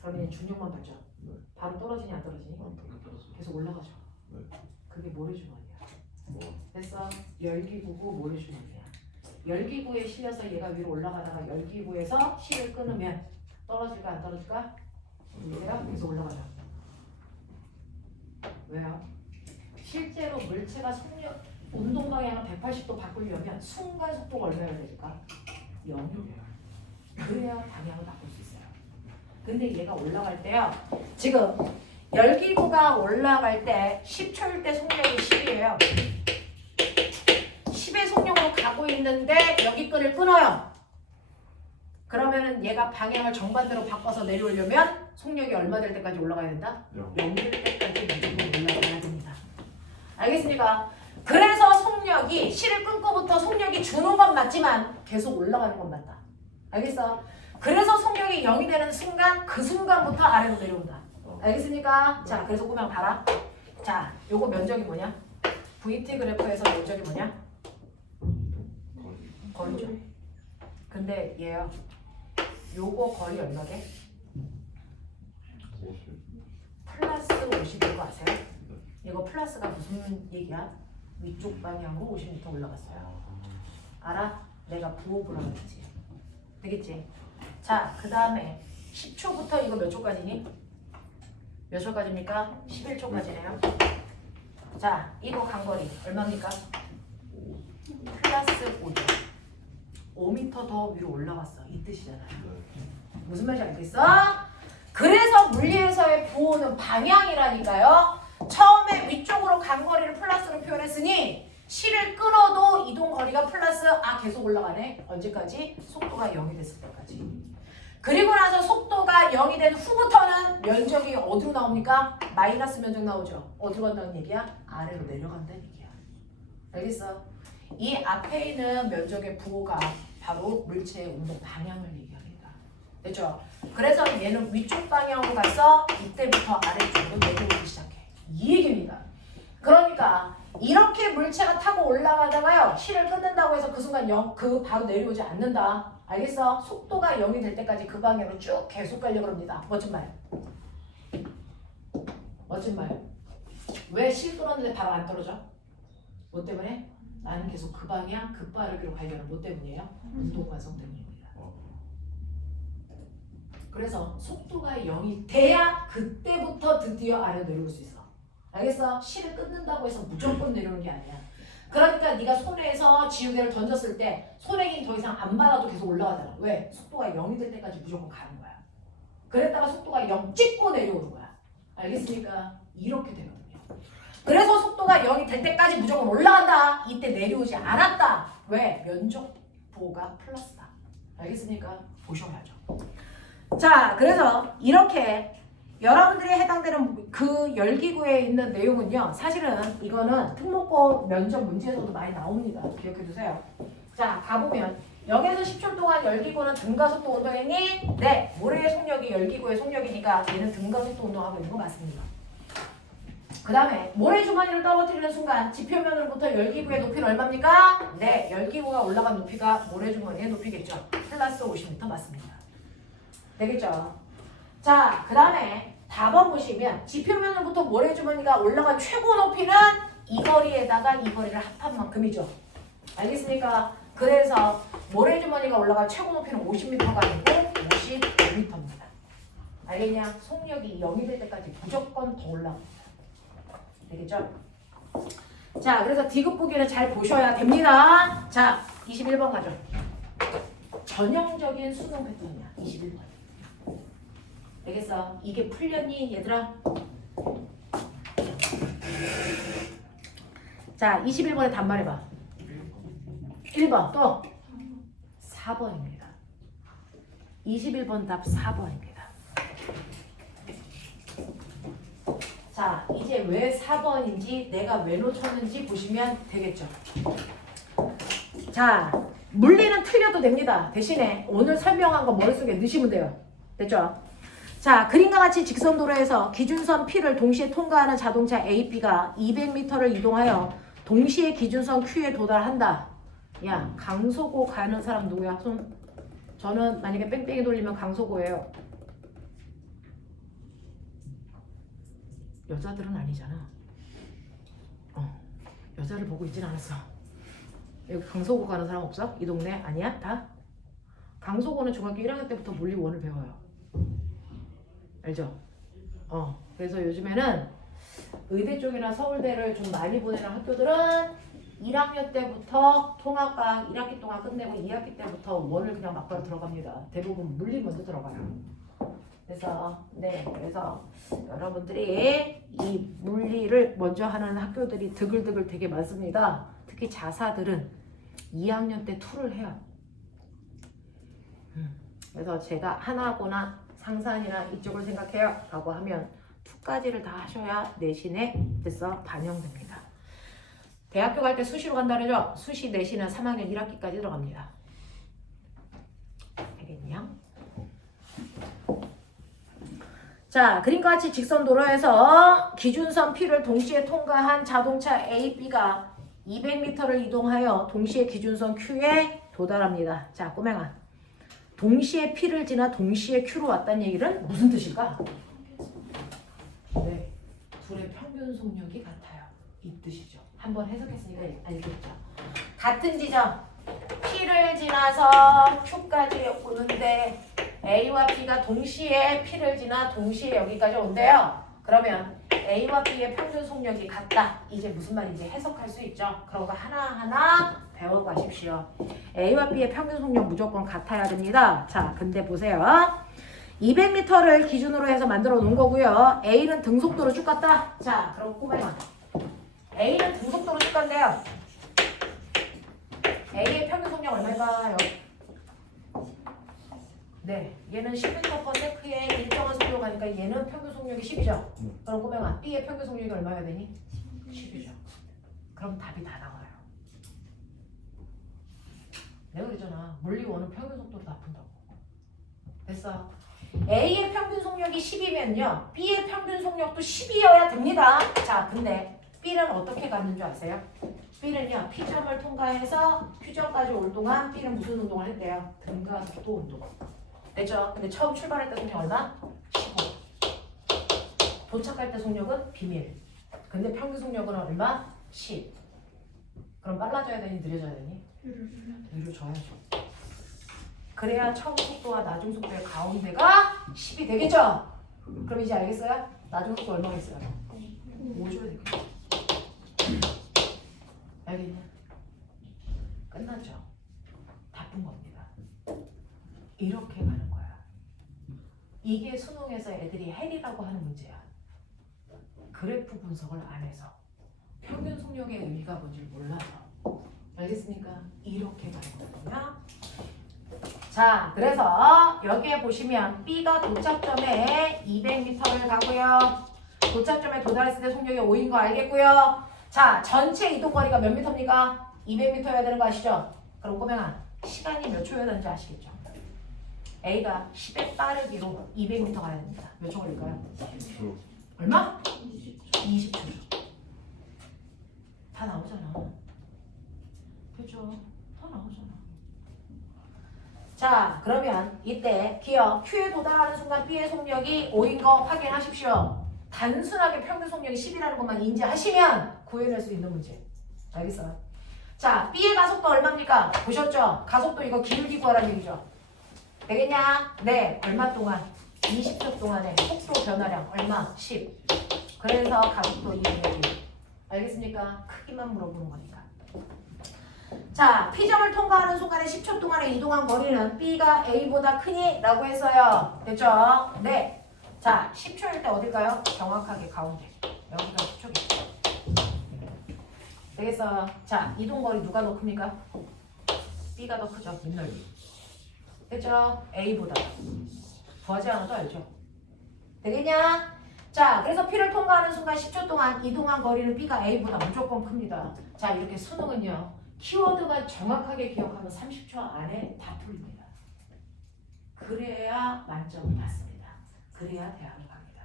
그러면 얘 중력만 받죠. 바로 떨어지니 안 떨어지니? 계속 올라가죠. 그게 모래주머니야. 그래서 열기구고 모래주머니야. 열기구에 실려서 얘가 위로 올라가다가 열기구에서 실을 끊으면 떨어질까 안 떨어질까? 보세요. 계속 올라가죠. 왜요? 실제로 물체가 속력 운동 방향을 180도 바꾸려면 순간 속도가 얼마여야 될까? 0이에요. 그래야 방향을 바꿀 수 있어요. 근데 얘가 올라갈 때요. 지금 열기구가 올라갈 때 10초일 때 속력이 10이에요. 10의 속력으로 가고 있는데 여기 끈을 끊어요. 그러면은 얘가 방향을 정반대로 바꿔서 내려오려면 속력이 얼마 될 때까지 올라가야 된다? 0 될 때까지 무조건 올라가야 됩니다. 알겠습니까? 그래서 속력이 실을 끊고부터 속력이 주는 건 맞지만 계속 올라가는 건 맞다. 알겠어? 그래서 속력이 0이 되는 순간 그 순간부터 아래로 내려온다. 알겠습니까? 자, 그래서 꼬면 봐라. 자, 요거 면적이 뭐냐? VT 그래프에서 면적이 뭐냐? 거리죠. 근데 얘요. 요거 거리 얼마게? 플러스 50인 거 아세요? 이거 플러스가 무슨 얘기야? 위쪽 방향으로 50m 올라갔어요. 알아? 내가 부호부라 그랬지. 되겠지? 자, 그 다음에 10초부터 이거 몇 초까지니? 몇 초까지입니까? 11초까지네요. 자, 이거 간거리 얼마입니까? 플러스 5죠. 5m 더 위로 올라갔어. 이 뜻이잖아요. 무슨 말인지 알겠어? 그래서 물리에서의 부호는 방향이라니까요. 처음에 위쪽으로 간 거리를 플러스로 표현했으니 실을 끊어도 이동 거리가 플러스 계속 올라가네. 언제까지? 속도가 0이 됐을 때까지. 그리고 나서 속도가 0이 된 후부터는 면적이 어디로 나옵니까? 마이너스 면적 나오죠. 어디로 간다는 얘기야? 아래로 내려간다는 얘기야. 알겠어? 이 앞에 있는 면적의 부호가 바로 물체의 운동 방향을 얘기합니다. 됐죠? 그래서 얘는 위쪽 방향으로 가서 이때부터 아래쪽으로 내려오기 시작해. 이 얘기입니다. 그러니까 이렇게 물체가 타고 올라가다가요. 실을 끊는다고 해서 그 순간 0, 바로 내려오지 않는다. 알겠어? 속도가 0이 될 때까지 그 방향으로 쭉 계속 가려고 합니다. 멋진 말. 멋진 말. 왜 실 끊었는데 바로 안 떨어져? 뭐 때문에? 나는 계속 그 방향, 그 빠르기로 가려는 뭐 때문이에요? 운동 과정 때문입니다. 그래서 속도가 0이 돼야 그때부터 드디어 아래로 내려올 수 있어. 알겠어? 실을 끊는다고 해서 무조건 내려오는 게 아니야. 그러니까 네가 손에서 지우개를 던졌을 때 손에 힘 더 이상 안 받아도 계속 올라가잖아. 왜? 속도가 0이 될 때까지 무조건 가는 거야. 그랬다가 속도가 0 찍고 내려오는 거야. 알겠습니까? 이렇게 되거든요. 그래서 속도가 0이 될 때까지 무조건 올라간다. 이때 내려오지 않았다. 왜? 면적 부호가 플러스다. 알겠습니까? 보셔야죠. 자, 그래서 이렇게 여러분들이 해당되는 그 열기구에 있는 내용은요. 사실은 이거는 특목고 면접 문제에서도 많이 나옵니다. 기억해두세요. 자, 가보면 여기에서 10초 동안 열기구는 등가속도 운동했니? 네. 모래의 속력이 열기구의 속력이니까 얘는 등가속도 운동하고 있는 거 맞습니다. 그 다음에 모래주머니를 떨어뜨리는 순간 지표면으로부터 열기구의 높이는 얼마입니까? 네. 열기구가 올라간 높이가 모래주머니의 높이겠죠. 플러스 50m 맞습니다. 되겠죠? 자, 그 다음에 답안 보시면 지표면으로부터 모래주머니가 올라간 최고 높이는 이 거리에다가 이 거리를 합한 만큼이죠. 알겠습니까? 그래서 모래주머니가 올라간 최고 높이는 50m가 아니고 55m입니다. 알겠냐? 속력이 0이 될 때까지 무조건 더 올라갑니다. 되겠죠? 자, 그래서 디귿 보기는 잘 보셔야 됩니다. 자, 21번 가죠. 전형적인 수능 패턴이야. 21번. 되겠어? 이게 풀렸니 얘들아? 자, 21번에 답말해봐. 1번 또 4번입니다. 21번 답 4번입니다. 자, 이제 왜 4번인지 내가 왜 놓쳤는지 보시면 되겠죠. 자, 물리는 틀려도 됩니다. 대신에 오늘 설명한 거 머릿속에 넣으시면 돼요. 됐죠? 자, 그림과 같이 직선도로에서 기준선 P를 동시에 통과하는 자동차 A, B가 200m를 이동하여 동시에 기준선 Q에 도달한다. 야, 강서구 가는 사람 누구야? 손. 저는 만약에 뺑뺑이 돌리면 강서구예요. 여자들은 아니잖아. 여자를 보고 있진 않았어. 여기 강서구 가는 사람 없어? 이 동네? 아니야? 다? 강서구는 중학교 1학년 때부터 물리원을 배워요. 알죠? 그래서 요즘에는 의대 쪽이나 서울대를 좀 많이 보내는 학교들은 1학년 때부터 통합과 1학기 동안 끝내고 2학기 때부터 원을 그냥 막바로 들어갑니다. 대부분 물리 먼저 들어가요. 그래서 여러분들이 이 물리를 먼저 하는 학교들이 드글드글 되게 많습니다. 특히 자사들은 2학년 때 2를 해요. 그래서 제가 하나고나 상산이나 이쪽을 생각해요 라고 하면 2까지를 다 하셔야 내신에 됐어 반영됩니다. 대학교 갈 때 수시로 간다 그러죠? 수시 내신은 3학년 1학기까지 들어갑니다. 알겠냐? 자, 그림과 같이 직선 도로에서 기준선 P를 동시에 통과한 자동차 A, B가 200m를 이동하여 동시에 기준선 Q에 도달합니다. 자, 꼬맹아. 동시에 P를 지나 동시에 Q로 왔다는 얘기는 무슨 뜻일까? 네, 둘의 평균 속력이 같아요. 이 뜻이죠. 한번 해석했으니까 알겠죠. 같은 지점 P를 지나서 Q까지 오는데 A와 B가 동시에 P를 지나 동시에 여기까지 온대요. 그러면 A와 B의 평균 속력이 같다. 이제 무슨 말인지 해석할 수 있죠. 그런 거 하나하나 배워가십시오. A와 B의 평균 속력 무조건 같아야 됩니다. 자, 근데 보세요. 200m를 기준으로 해서 만들어 놓은 거고요. A는 등속도로 쭉 갔다. 자, 그럼 꼬매봐. A는 등속도로 쭉 간대요. A의 평균 속력 얼마일까요? 네, 얘는 10m/s에 일정한 속도로 가니까 얘는 평균 속력이 10이죠. 그럼 꼬맹아, B의 평균 속력이 얼마야 되니? 10이죠. 그럼 답이 다 나와요. 내가 그랬잖아. 물리원은 평균 속도로 다 푼다고. 됐어. A의 평균 속력이 10이면요. B의 평균 속력도 10이어야 됩니다. 자, 근데 B는 어떻게 갔는 줄 아세요? B는요. P점을 통과해서 Q점까지 올 동안 B는 무슨 운동을 했대요? 등가속도 운동. 됐죠? 근데 처음 출발할 때 속력 얼마? 15. 도착할 때 속력은 비밀. 근데 평균 속력은 얼마? 10. 그럼 빨라져야 되니 느려져야 되니? 느려져야죠. 그래야 처음 속도와 나중 속도의 가운데가 10이 되겠죠? 그럼 이제 알겠어요? 나중 속도 얼마가 있어요? 5 줘야 되겠죠? 알겠냐? 끝났죠? 다 푼 겁니다. 이렇게 가는 거야. 이게 수능에서 애들이 헬이라고 하는 문제야. 그래프 분석을 안 해서 평균 속력의 의미가 뭔지 몰라서. 알겠습니까? 이렇게 가는 거거든요. 자, 그래서 여기에 보시면 B가 도착점에 200m를 가고요. 도착점에 도달했을 때 속력이 5인 거 알겠고요. 자, 전체 이동거리가 몇 미터입니까? 200m여야 되는 거 아시죠? 그럼 꼬맹아, 시간이 몇 초여야 되는지 아시겠죠? A가 10의 빠르기로 200m 가야 됩니다. 몇 초 걸릴까요? 10초. 얼마? 20초. 다 나오잖아. 그렇죠? 다 나오잖아. 자, 그러면 이때 기억 Q에 도달하는 순간 B의 속력이 5인 거 확인하십시오. 단순하게 평균 속력이 10이라는 것만 인지하시면 구해낼 수 있는 문제. 알겠어요? 자, B의 가속도 얼마입니까? 보셨죠? 가속도 이거 기울기 구하라는 얘기죠. 되겠냐? 네. 얼마 동안? 20초 동안에 속도 변화량 얼마? 10. 그래서 가속도 2분의 1. 알겠습니까? 크기만 물어보는 거니까. 자, P점을 통과하는 순간에 10초 동안에 이동한 거리는 B가 A보다 크니? 라고 했어요. 됐죠? 네. 자, 10초일 때 어딜까요? 정확하게 가운데. 여기가 10초겠죠. 되겠어요? 자, 이동거리 누가 더 큽니까? B가 더 크죠? 밑넓이. 됐죠? A보다. 구하지 않아도 알죠? 되겠냐? 자, 그래서 P를 통과하는 순간 10초 동안 이동한 거리는 B가 A보다 무조건 큽니다. 자, 이렇게 수능은요. 키워드가 정확하게 기억하면 30초 안에 다 풀립니다. 그래야 만점을 받습니다. 그래야 대학을 갑니다.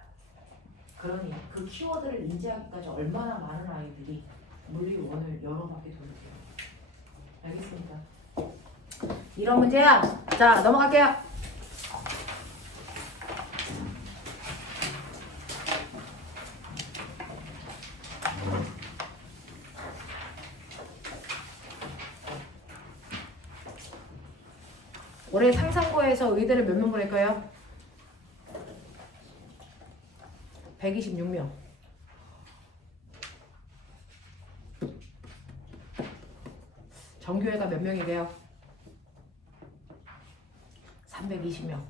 그러니 그 키워드를 인지하기까지 얼마나 많은 아이들이 물리원을 여러 바퀴 돌릴게요. 알겠습니까? 이런 문제야. 자, 넘어갈게요. 올해 상상고에서 의대를 몇 명 보낼까요? 126명. 정규회가 몇 명이래요? 320명.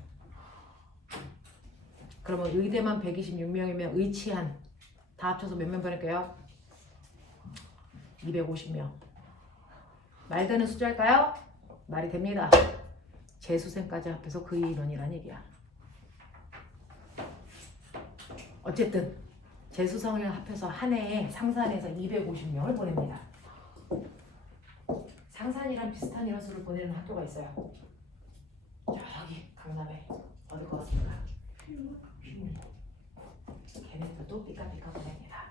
그러면 의대만 126명이면 의치한 다 합쳐서 몇 명 보낼까요? 250명. 말 되는 숫자일까요? 말이 됩니다. 재수생까지 합해서 그 인원이란 얘기야. 어쨌든 재수생을 합해서 한 해에 상산에서 250명을 보냅니다. 상산이랑 비슷한 인원수를 보내는 학교가 있어요. 저기 강남에 어딜 것 같습니까? 휘물. 걔네들도 삐까삐까 보냅니다.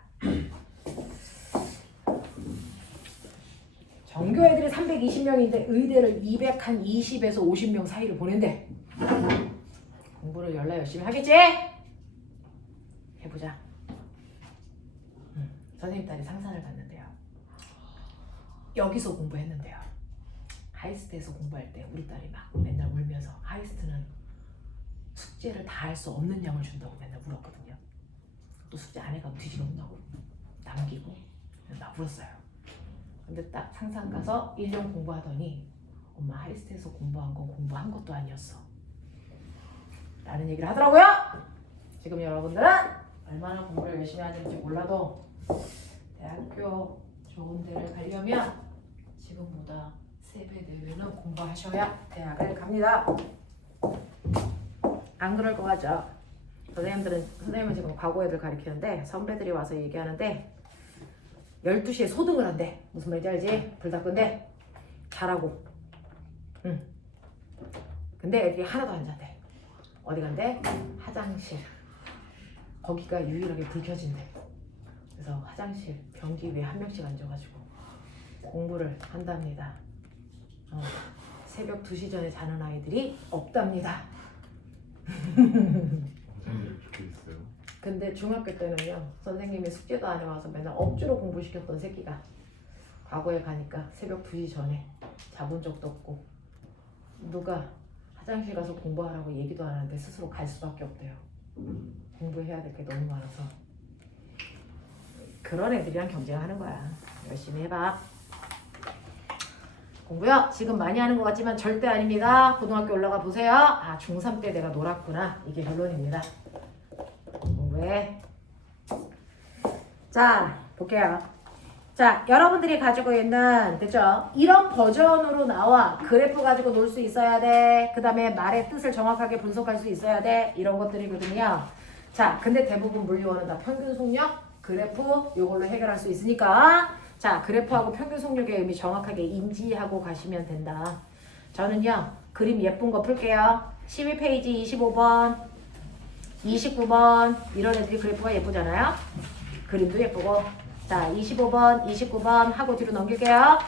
정규 애들이 320명인데 의대를 220에서 50명 사이를 보낸대. 공부를 열라 열심히 하겠지? 해보자. 선생님 딸이 상산을 갔는데요. 여기서 공부했는데요. 하이스트에서 공부할 때 우리 딸이 막 맨날 울면서 하이스트는 숙제를 다 할 수 없는 양을 준다고 맨날 울었거든요. 또 숙제 안 해가면 뒤집어놓는다고 남기고 나 울었어요. 근데 딱 상상 가서 1년 공부하더니 엄마 하이스트에서 공부한 건 공부한 것도 아니었어 라는 얘기를 하더라고요. 지금 여러분들은 얼마나 공부를 열심히 하는지 몰라도 대학교 좋은 데를 가려면 지금보다 3배 내외는 공부하셔야 대학을 갑니다. 안 그럴 거 같죠? 선생님은 지금 과거 애들 가르치는데 선배들이 와서 얘기하는데 12시에 소등을 한대. 무슨 말인지 알지? 불 다 끈대. 잘하고. 근데 애들이 하나도 안 잔대. 어디 간대? 화장실. 거기가 유일하게 불 켜진대. 그래서 화장실 변기 위에 한 명씩 앉아가지고 공부를 한답니다. 새벽 2시 전에 자는 아이들이 없답니다. 그렇게 있어요? 근데 중학교 때는요, 선생님이 숙제도 안 해와서 맨날 억지로 공부시켰던 새끼가 과거에 가니까 새벽 2시 전에 자본 적도 없고 누가 화장실 가서 공부하라고 얘기도 안 하는데 스스로 갈 수밖에 없대요. 공부해야 될 게 너무 많아서. 그런 애들이랑 경쟁하는 거야. 열심히 해봐. 공부요? 지금 많이 하는 것 같지만 절대 아닙니다. 고등학교 올라가 보세요. 아, 중3 때 내가 놀았구나. 이게 결론입니다. 공부해. 자, 볼게요. 자, 여러분들이 가지고 있는, 됐죠? 이런 버전으로 나와. 그래프 가지고 놀 수 있어야 돼. 그 다음에 말의 뜻을 정확하게 분석할 수 있어야 돼. 이런 것들이거든요. 자, 근데 대부분 물리원은 다 평균 속력, 그래프, 요걸로 해결할 수 있으니까. 자, 그래프하고 평균 속력의 의미 정확하게 인지하고 가시면 된다. 저는요, 그림 예쁜 거 풀게요. 12페이지 25번, 29번, 이런 애들이 그래프가 예쁘잖아요? 그림도 예쁘고. 자, 25번, 29번 하고 뒤로 넘길게요.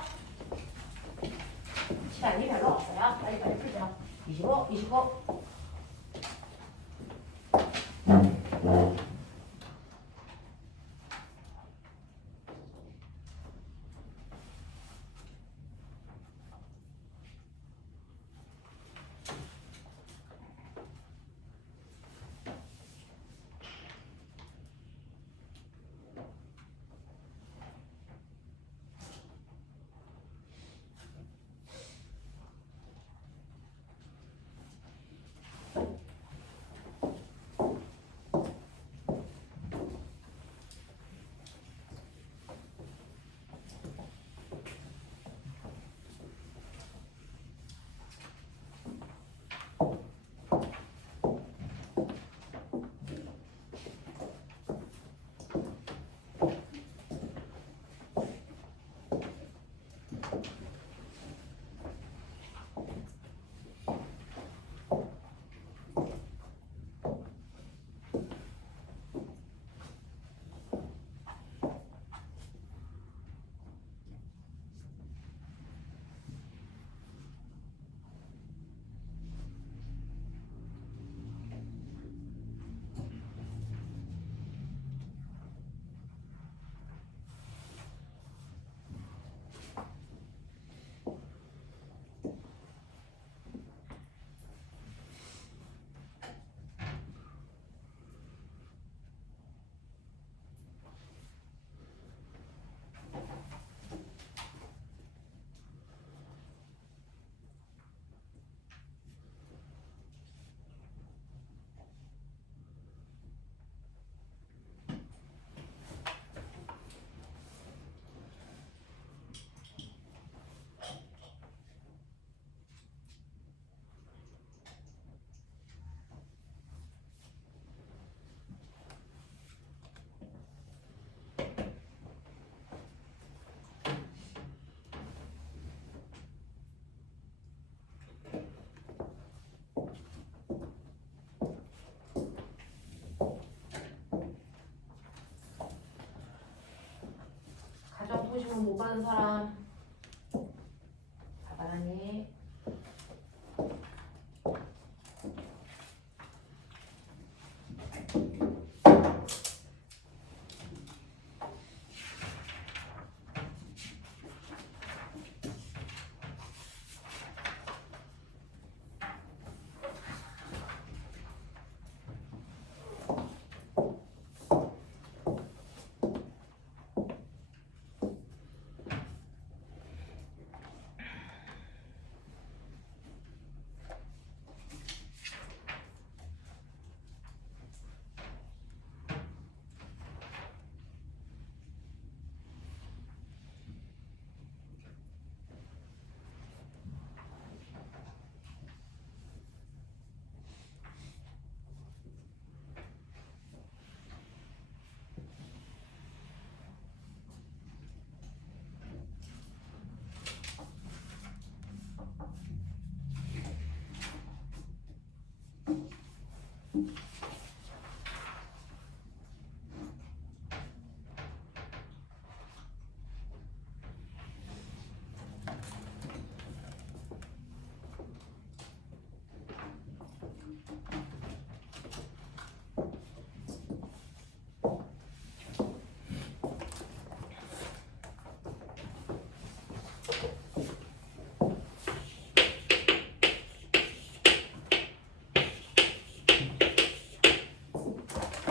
시간이 별로 없어요. 빨리빨리 풀죠. 25, 29. 가정 도시면 못 받은 사람 받아라니.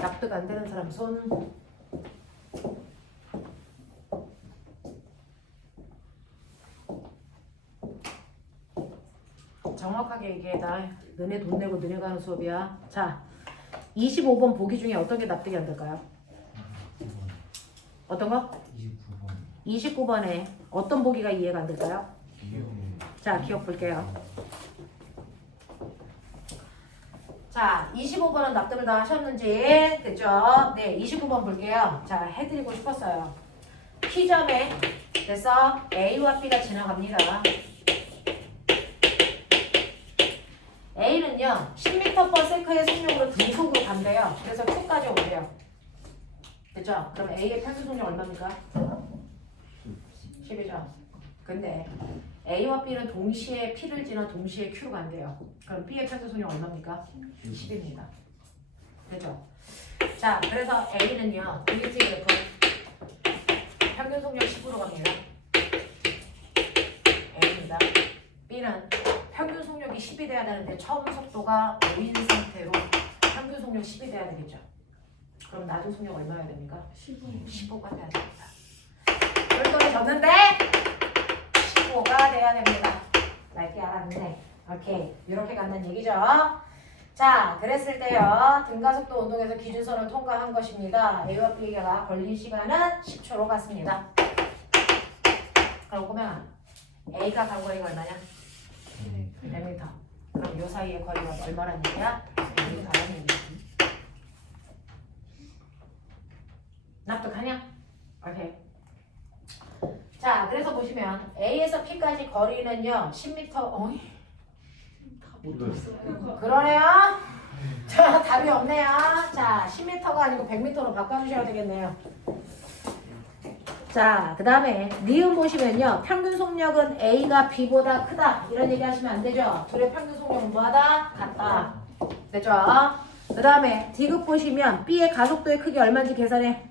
납득 안 되는 사람 손. 정확하게 얘기해. 나 너네 돈 내고 너네 가는 수업이야. 자, 25번 보기 중에 어떤 게 납득이 안 될까요? 어떤 거? 29번. 29번에 어떤 보기가 이해가 안 될까요? 기억. 자, 기억 볼게요. 자, 25번은 납득을 다 하셨는지 됐죠? 네, 29번 볼게요. 자, 해드리고 싶었어요. P점에 그래서 A와 B가 지나갑니다. A는요 10m/s의 속력으로 등속으로 간대요. 그래서 Q까지 온대요. 됐죠? 그럼 A의 평균 속력 얼마입니까? 10이죠. 근데 A와 B는 동시에 P를 지나 동시에 Q로 간대요. 그럼 B의 평균 속력 얼마입니까? 10입니다. 됐죠? 자, 그래서 A는요 VT 그래프 평균 속력 10으로 갑니다. A입니다. B는 평균 속력이 10이 돼야 되는데 처음 속도가 5인 상태로 평균 속력 10이 돼야 되겠죠. 그럼 낮은 속력 얼마여야 됩니까? 15가 돼야 됩니다. 똘똘해졌는데 15가 돼야 됩니다. 날게 알았네. 오케이. 이렇게 간다는 얘기죠. 자, 그랬을 때요. 등가속도 운동에서 기준선을 통과한 것입니다. A와 B가 걸린 시간은 10초로 갔습니다. 그럼 보면 A가 간 거리가 얼마냐? 100m. 그럼 요 사이의 거리가 얼마라는 얘기야? 100m라는 얘기야. 납득하냐? 오케이. 자, 그래서 보시면 A에서 P까지 거리는요 10m. 어이? 그러네요. 자, 답이 없네요. 자, 10m가 아니고 100m로 바꿔주셔야 되겠네요. 자, 그 다음에 니은 보시면요 평균 속력은 A가 B보다 크다 이런 얘기 하시면 안 되죠. 둘의 평균 속력은 뭐하다? 같다. 됐죠? 그 다음에 D급 보시면 B의 가속도의 크기 얼마인지 계산해.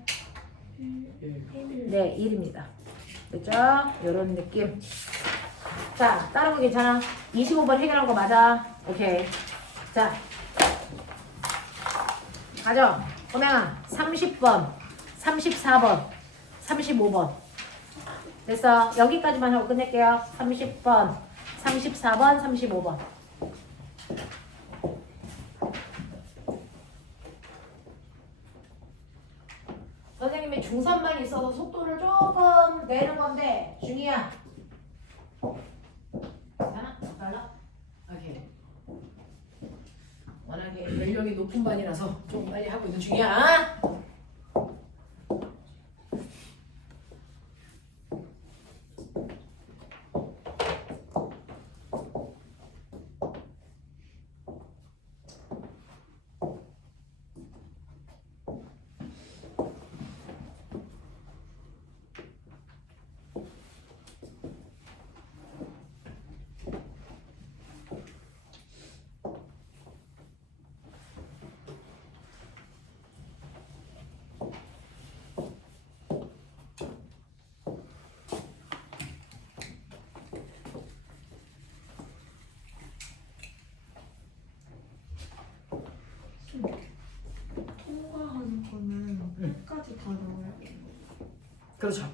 네, 1입니다. 됐죠? 요런 느낌. 자, 다른 거 괜찮아? 25번 해결한 거 맞아? 오케이. 자, 가죠. 호명아, 30번, 34번, 35번. 됐어. 여기까지만 하고 끝낼게요. 30번, 34번, 35번. 선생님이 중선만 있어서 속도를 조금 내는 건데 중이야. 괜찮아? 달라? 오케이. 워낙에 연령이 높은 반이라서 좀 빨리 하고 있는 중이야. 통과하는 거는 끝까지 다 넣어야 돼요. 그렇죠.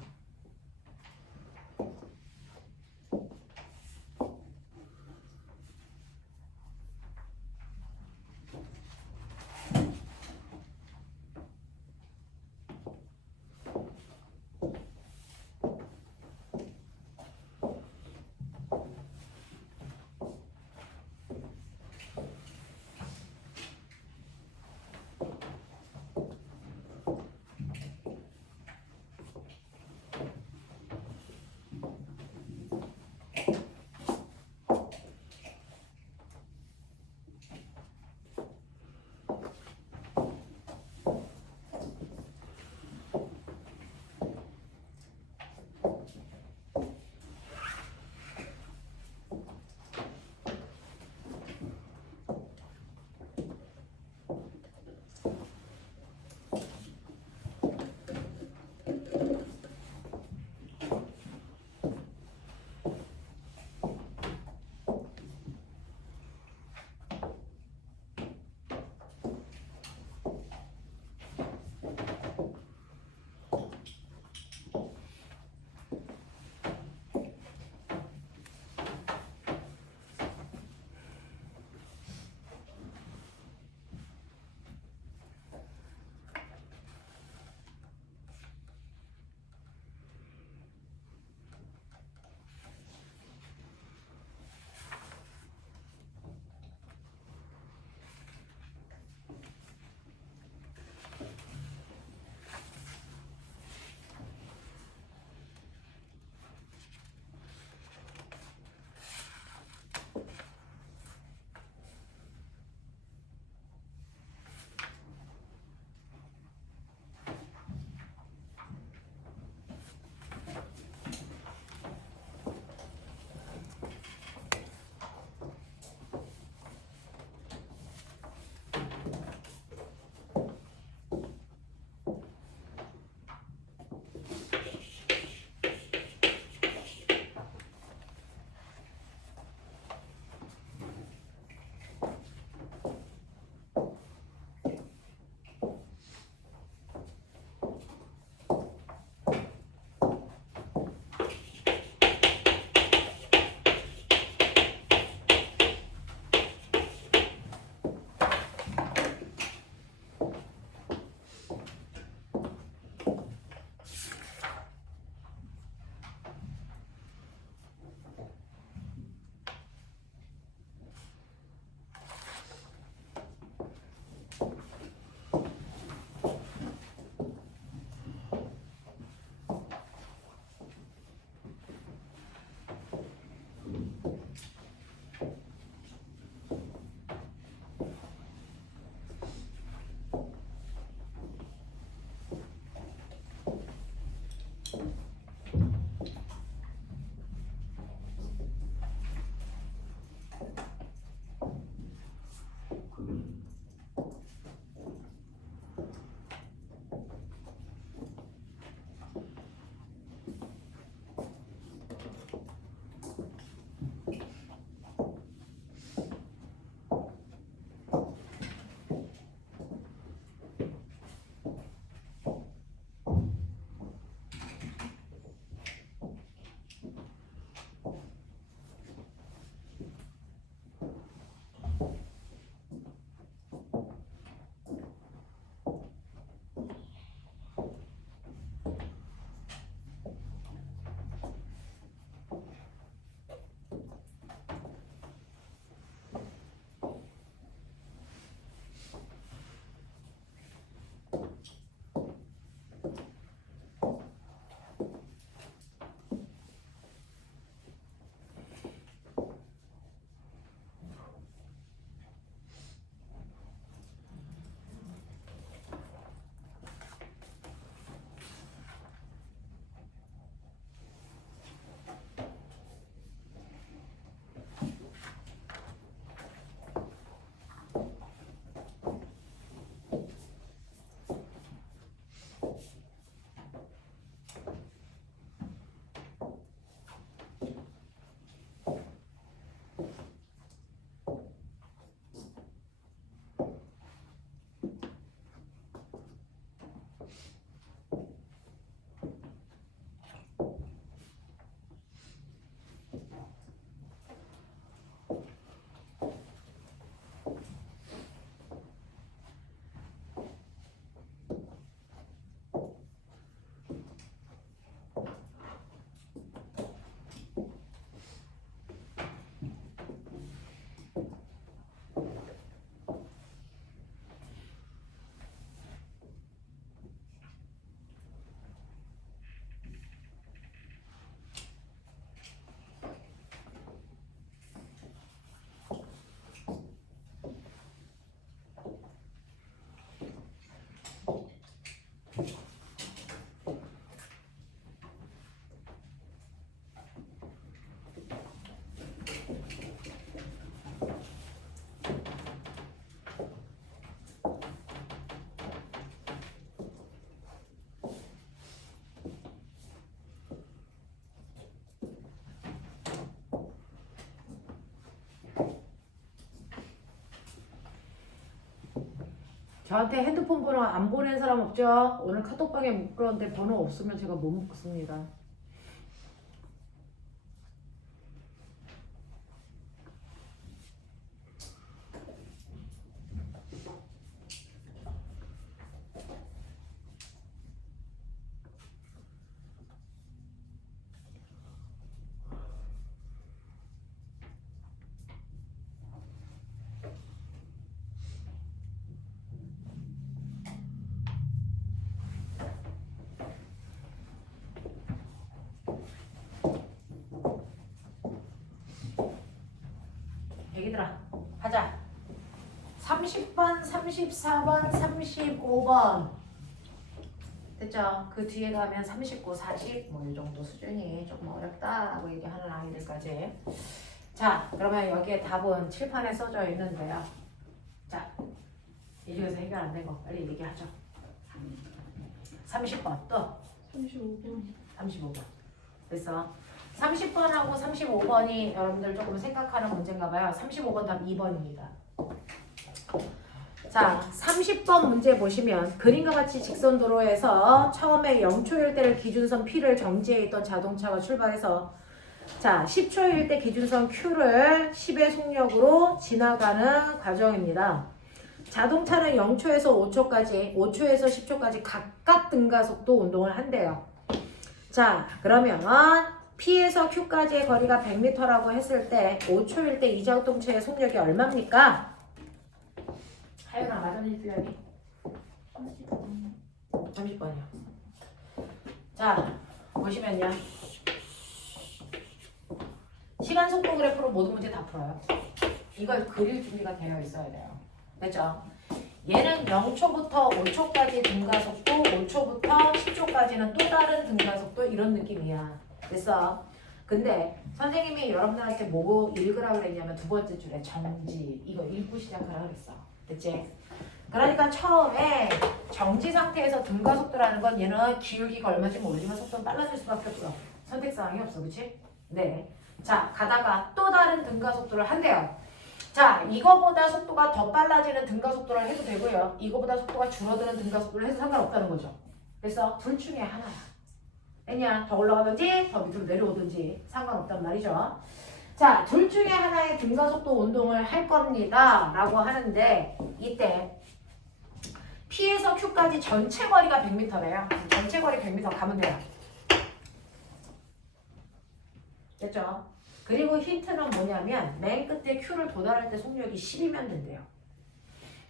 저한테 핸드폰 번호 안 보낸 사람 없죠? 오늘 카톡방에 묶었는데 번호 없으면 제가 못 묶습니다. 얘기들아 하자. 30번, 34번, 35번 됐죠? 그 뒤에 가면 39, 40 뭐 이 정도 수준이 조금 어렵다라고 얘기하는 아이들까지. 자 그러면 여기에 답은 칠판에 써져 있는데요. 자 이 중에서 해결 안 된 거 빨리 얘기하죠. 30번 또 35번. 35번 됐어. 30번하고 35번이 여러분들 조금 생각하는 문제인가 봐요. 35번 답 2번입니다. 자, 30번 문제 보시면 그림과 같이 직선도로에서 처음에 0초일 때를 기준선 P를 정지해 있던 자동차가 출발해서 자, 10초일 때 기준선 Q를 10의 속력으로 지나가는 과정입니다. 자동차는 0초에서 5초까지, 5초에서 10초까지 각각 등가속도 운동을 한대요. 자, 그러면 P에서 Q까지의 거리가 100m라고 했을 때 5초일 때 이 자동차의 속력이 얼마입니까? 하연아 맞았는지 틀렸니? 30번이요. 자 보시면요. 시간 속도 그래프로 모든 문제 다 풀어요. 이걸 그릴 준비가 되어 있어야 돼요. 됐죠? 얘는 0초부터 5초까지 등가속도, 5초부터 10초까지는 또 다른 등가속도 이런 느낌이야. 됐어? 근데 선생님이 여러분들한테 뭐 읽으라 그랬냐면 두 번째 줄에 정지 이거 읽고 시작하라 그랬어. 됐지? 그러니까 처음에 정지 상태에서 등가속도라는 건 얘는 기울기가 얼마인지 모르지만 속도는 빨라질 수밖에 없어. 선택사항이 없어. 그치? 네. 자 가다가 또 다른 등가속도를 한대요. 자 이거보다 속도가 더 빨라지는 등가속도를 해도 되고요. 이거보다 속도가 줄어드는 등가속도를 해도 상관없다는 거죠. 그래서 둘 중에 하나야. 왜냐? 더 올라가든지 더 밑으로 내려오든지 상관없단 말이죠. 자, 둘 중에 하나의 등가속도 운동을 할 겁니다 라고 하는데 이때 P에서 Q까지 전체 거리가 100m래요. 전체 거리 100m 가면 돼요. 됐죠? 그리고 힌트는 뭐냐면 맨 끝에 Q를 도달할 때 속력이 10이면 된대요.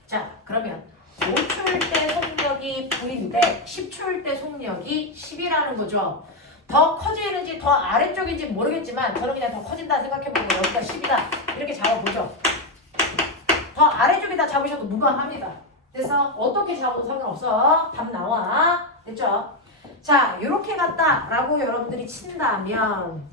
자, 그러면 5초일 때 속력이 9인데 10초일 때 속력이 10이라는 거죠. 더 커지는지 더 아래쪽인지 모르겠지만 저는 그냥 더 커진다 생각해보고 여기가 10이다 이렇게 잡아보죠. 더 아래쪽에다 잡으셔도 무방합니다. 그래서 어떻게 잡아도 상관없어. 답 나와. 됐죠? 자, 이렇게 갔다라고 여러분들이 친다면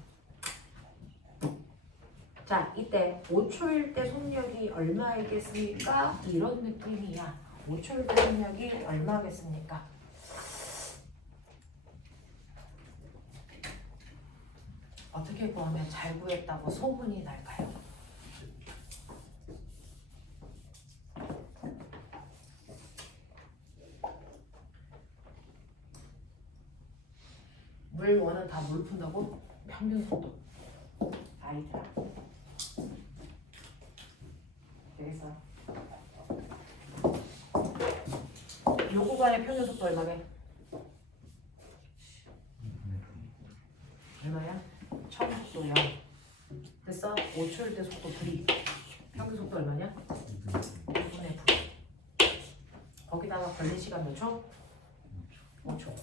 자, 이때 5초일 때 속력이 얼마이겠습니까? 이런 느낌이야. 5초일 때 속력이 얼마겠습니까? 어떻게 구하면 잘 구했다고 소문이 날까요? 물 원은 다 물 푼다고? 평균 속도. 아이들아. 그래서 요 구간의 평균 속도 얼마게? 얼마야? 처음 속도 0. 됐어? 5초일 때 속도 2. 평균 속도 얼마냐? 2분의 9. 거기다가 걸린 시간 몇 초? 5초.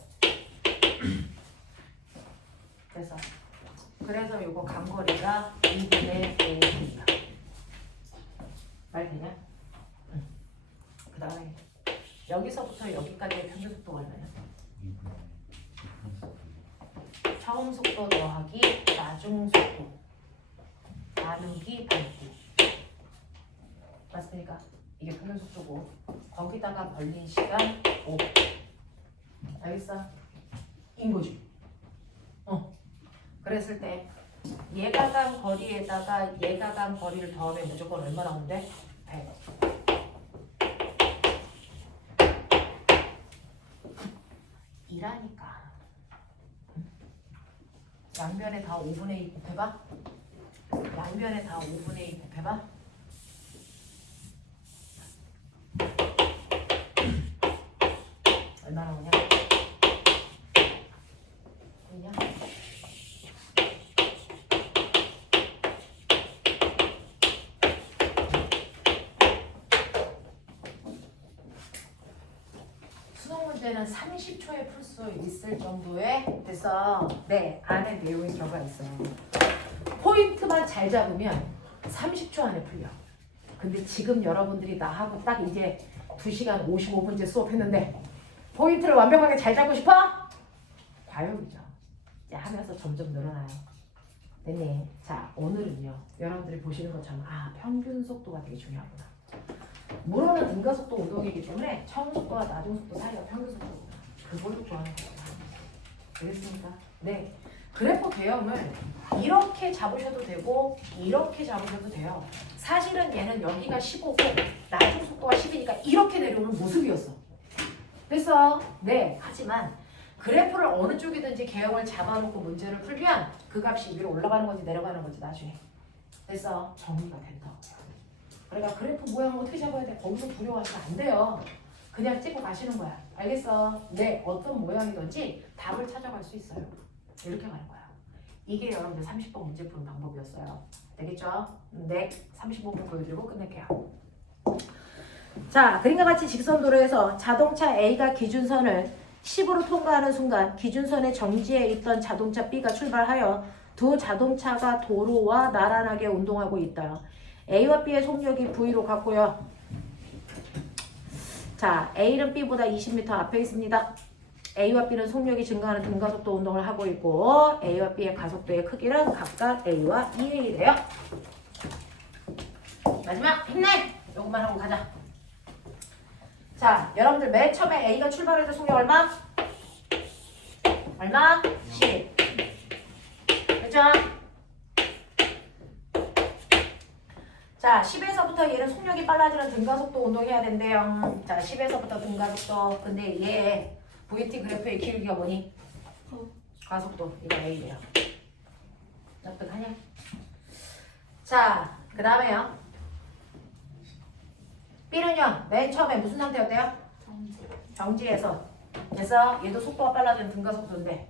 그래서 요거 간거리가 2분의 5입니다. 말 되냐? 응. 그 다음에 여기서부터 여기까지의 평균 속도가 얼마냐? 처음 속도 더하기 나중 속도 나누기 밟기 맞습니까? 이게 평균 속도고 거기다가 걸린 시간 5. 알겠어? 인 거지. 그랬을 때 얘가 간 거리에다가 얘가 간 거리를 더하면 무조건 얼마 나오는데? 100. B라니까. 양변에 다 5분의 2 곱해봐. 양변에 다 5분의 2 곱해봐. 얼마나 오냐? 보이냐? 수능 문제는 30초에 풀 수 있을 정도의 됐어. 네, 안에 내용이 들어가 있어요. 포인트만 잘 잡으면 30초 안에 풀려. 근데 지금 여러분들이 나하고 딱 이제 2시간 55분째 수업했는데 포인트를 완벽하게 잘 잡고 싶어? 과욕이죠. 이제 하면서 점점 늘어나요. 됐니? 자, 오늘은요. 여러분들이 보시는 것처럼 평균 속도가 되게 중요하구나. 물어는 등가속도 운동이기 때문에 처음속도와 나중속도 사이가 평균 속도구나. 그걸로 구하는 거구나. 알겠습니까? 네. 그래프 배형을 이렇게 잡으셔도 되고 이렇게 잡으셔도 돼요. 사실은 얘는 여기가 15고 나중 속도가 10이니까 이렇게 내려오는 모습이었어. 됐어? 네. 하지만 그래프를 어느 쪽이든지 개형을 잡아놓고 문제를 풀면 그 값이 위로 올라가는 건지 내려가는 건지 나중에 됐어? 정리가 된다고요. 그러니까 그래프 모양을 어떻게 잡아야 돼? 거기서 두려워하시면 안 돼요. 그냥 찍고 가시는 거야. 알겠어? 네. 어떤 모양이든지 답을 찾아갈 수 있어요. 이렇게 가는 거야. 이게 여러분들 30번 문제 푸는 방법이었어요. 되겠죠? 네. 35분 보여드리고 끝낼게요. 자, 그림과 같이 직선 도로에서 자동차 A가 기준선을 10으로 통과하는 순간 기준선의 정지에 있던 자동차 B가 출발하여 두 자동차가 도로와 나란하게 운동하고 있다. A와 B의 속력이 V로 같고요. 자, A는 B보다 20m 앞에 있습니다. A와 B는 속력이 증가하는 등가속도 운동을 하고 있고 A와 B의 가속도의 크기는 각각 A와 2A래요. 마지막 힘내! 요것만 하고 가자. 자, 여러분들 맨 처음에 A가 출발할 때 속력 얼마? 얼마? 10. 그죠? 자, 10에서부터 얘는 속력이 빨라지는 등가속도 운동해야 된대요. 자, 10에서부터 등가속도. 근데 얘 VT 그래프의 길이가 뭐니? 가속도. 이거 A래요. 납득하냐? 자, 그 다음에요. B는요, 맨 처음에 무슨 상태였대요? 정지에서. 그래서 얘도 속도가 빨라지는 등가속도인데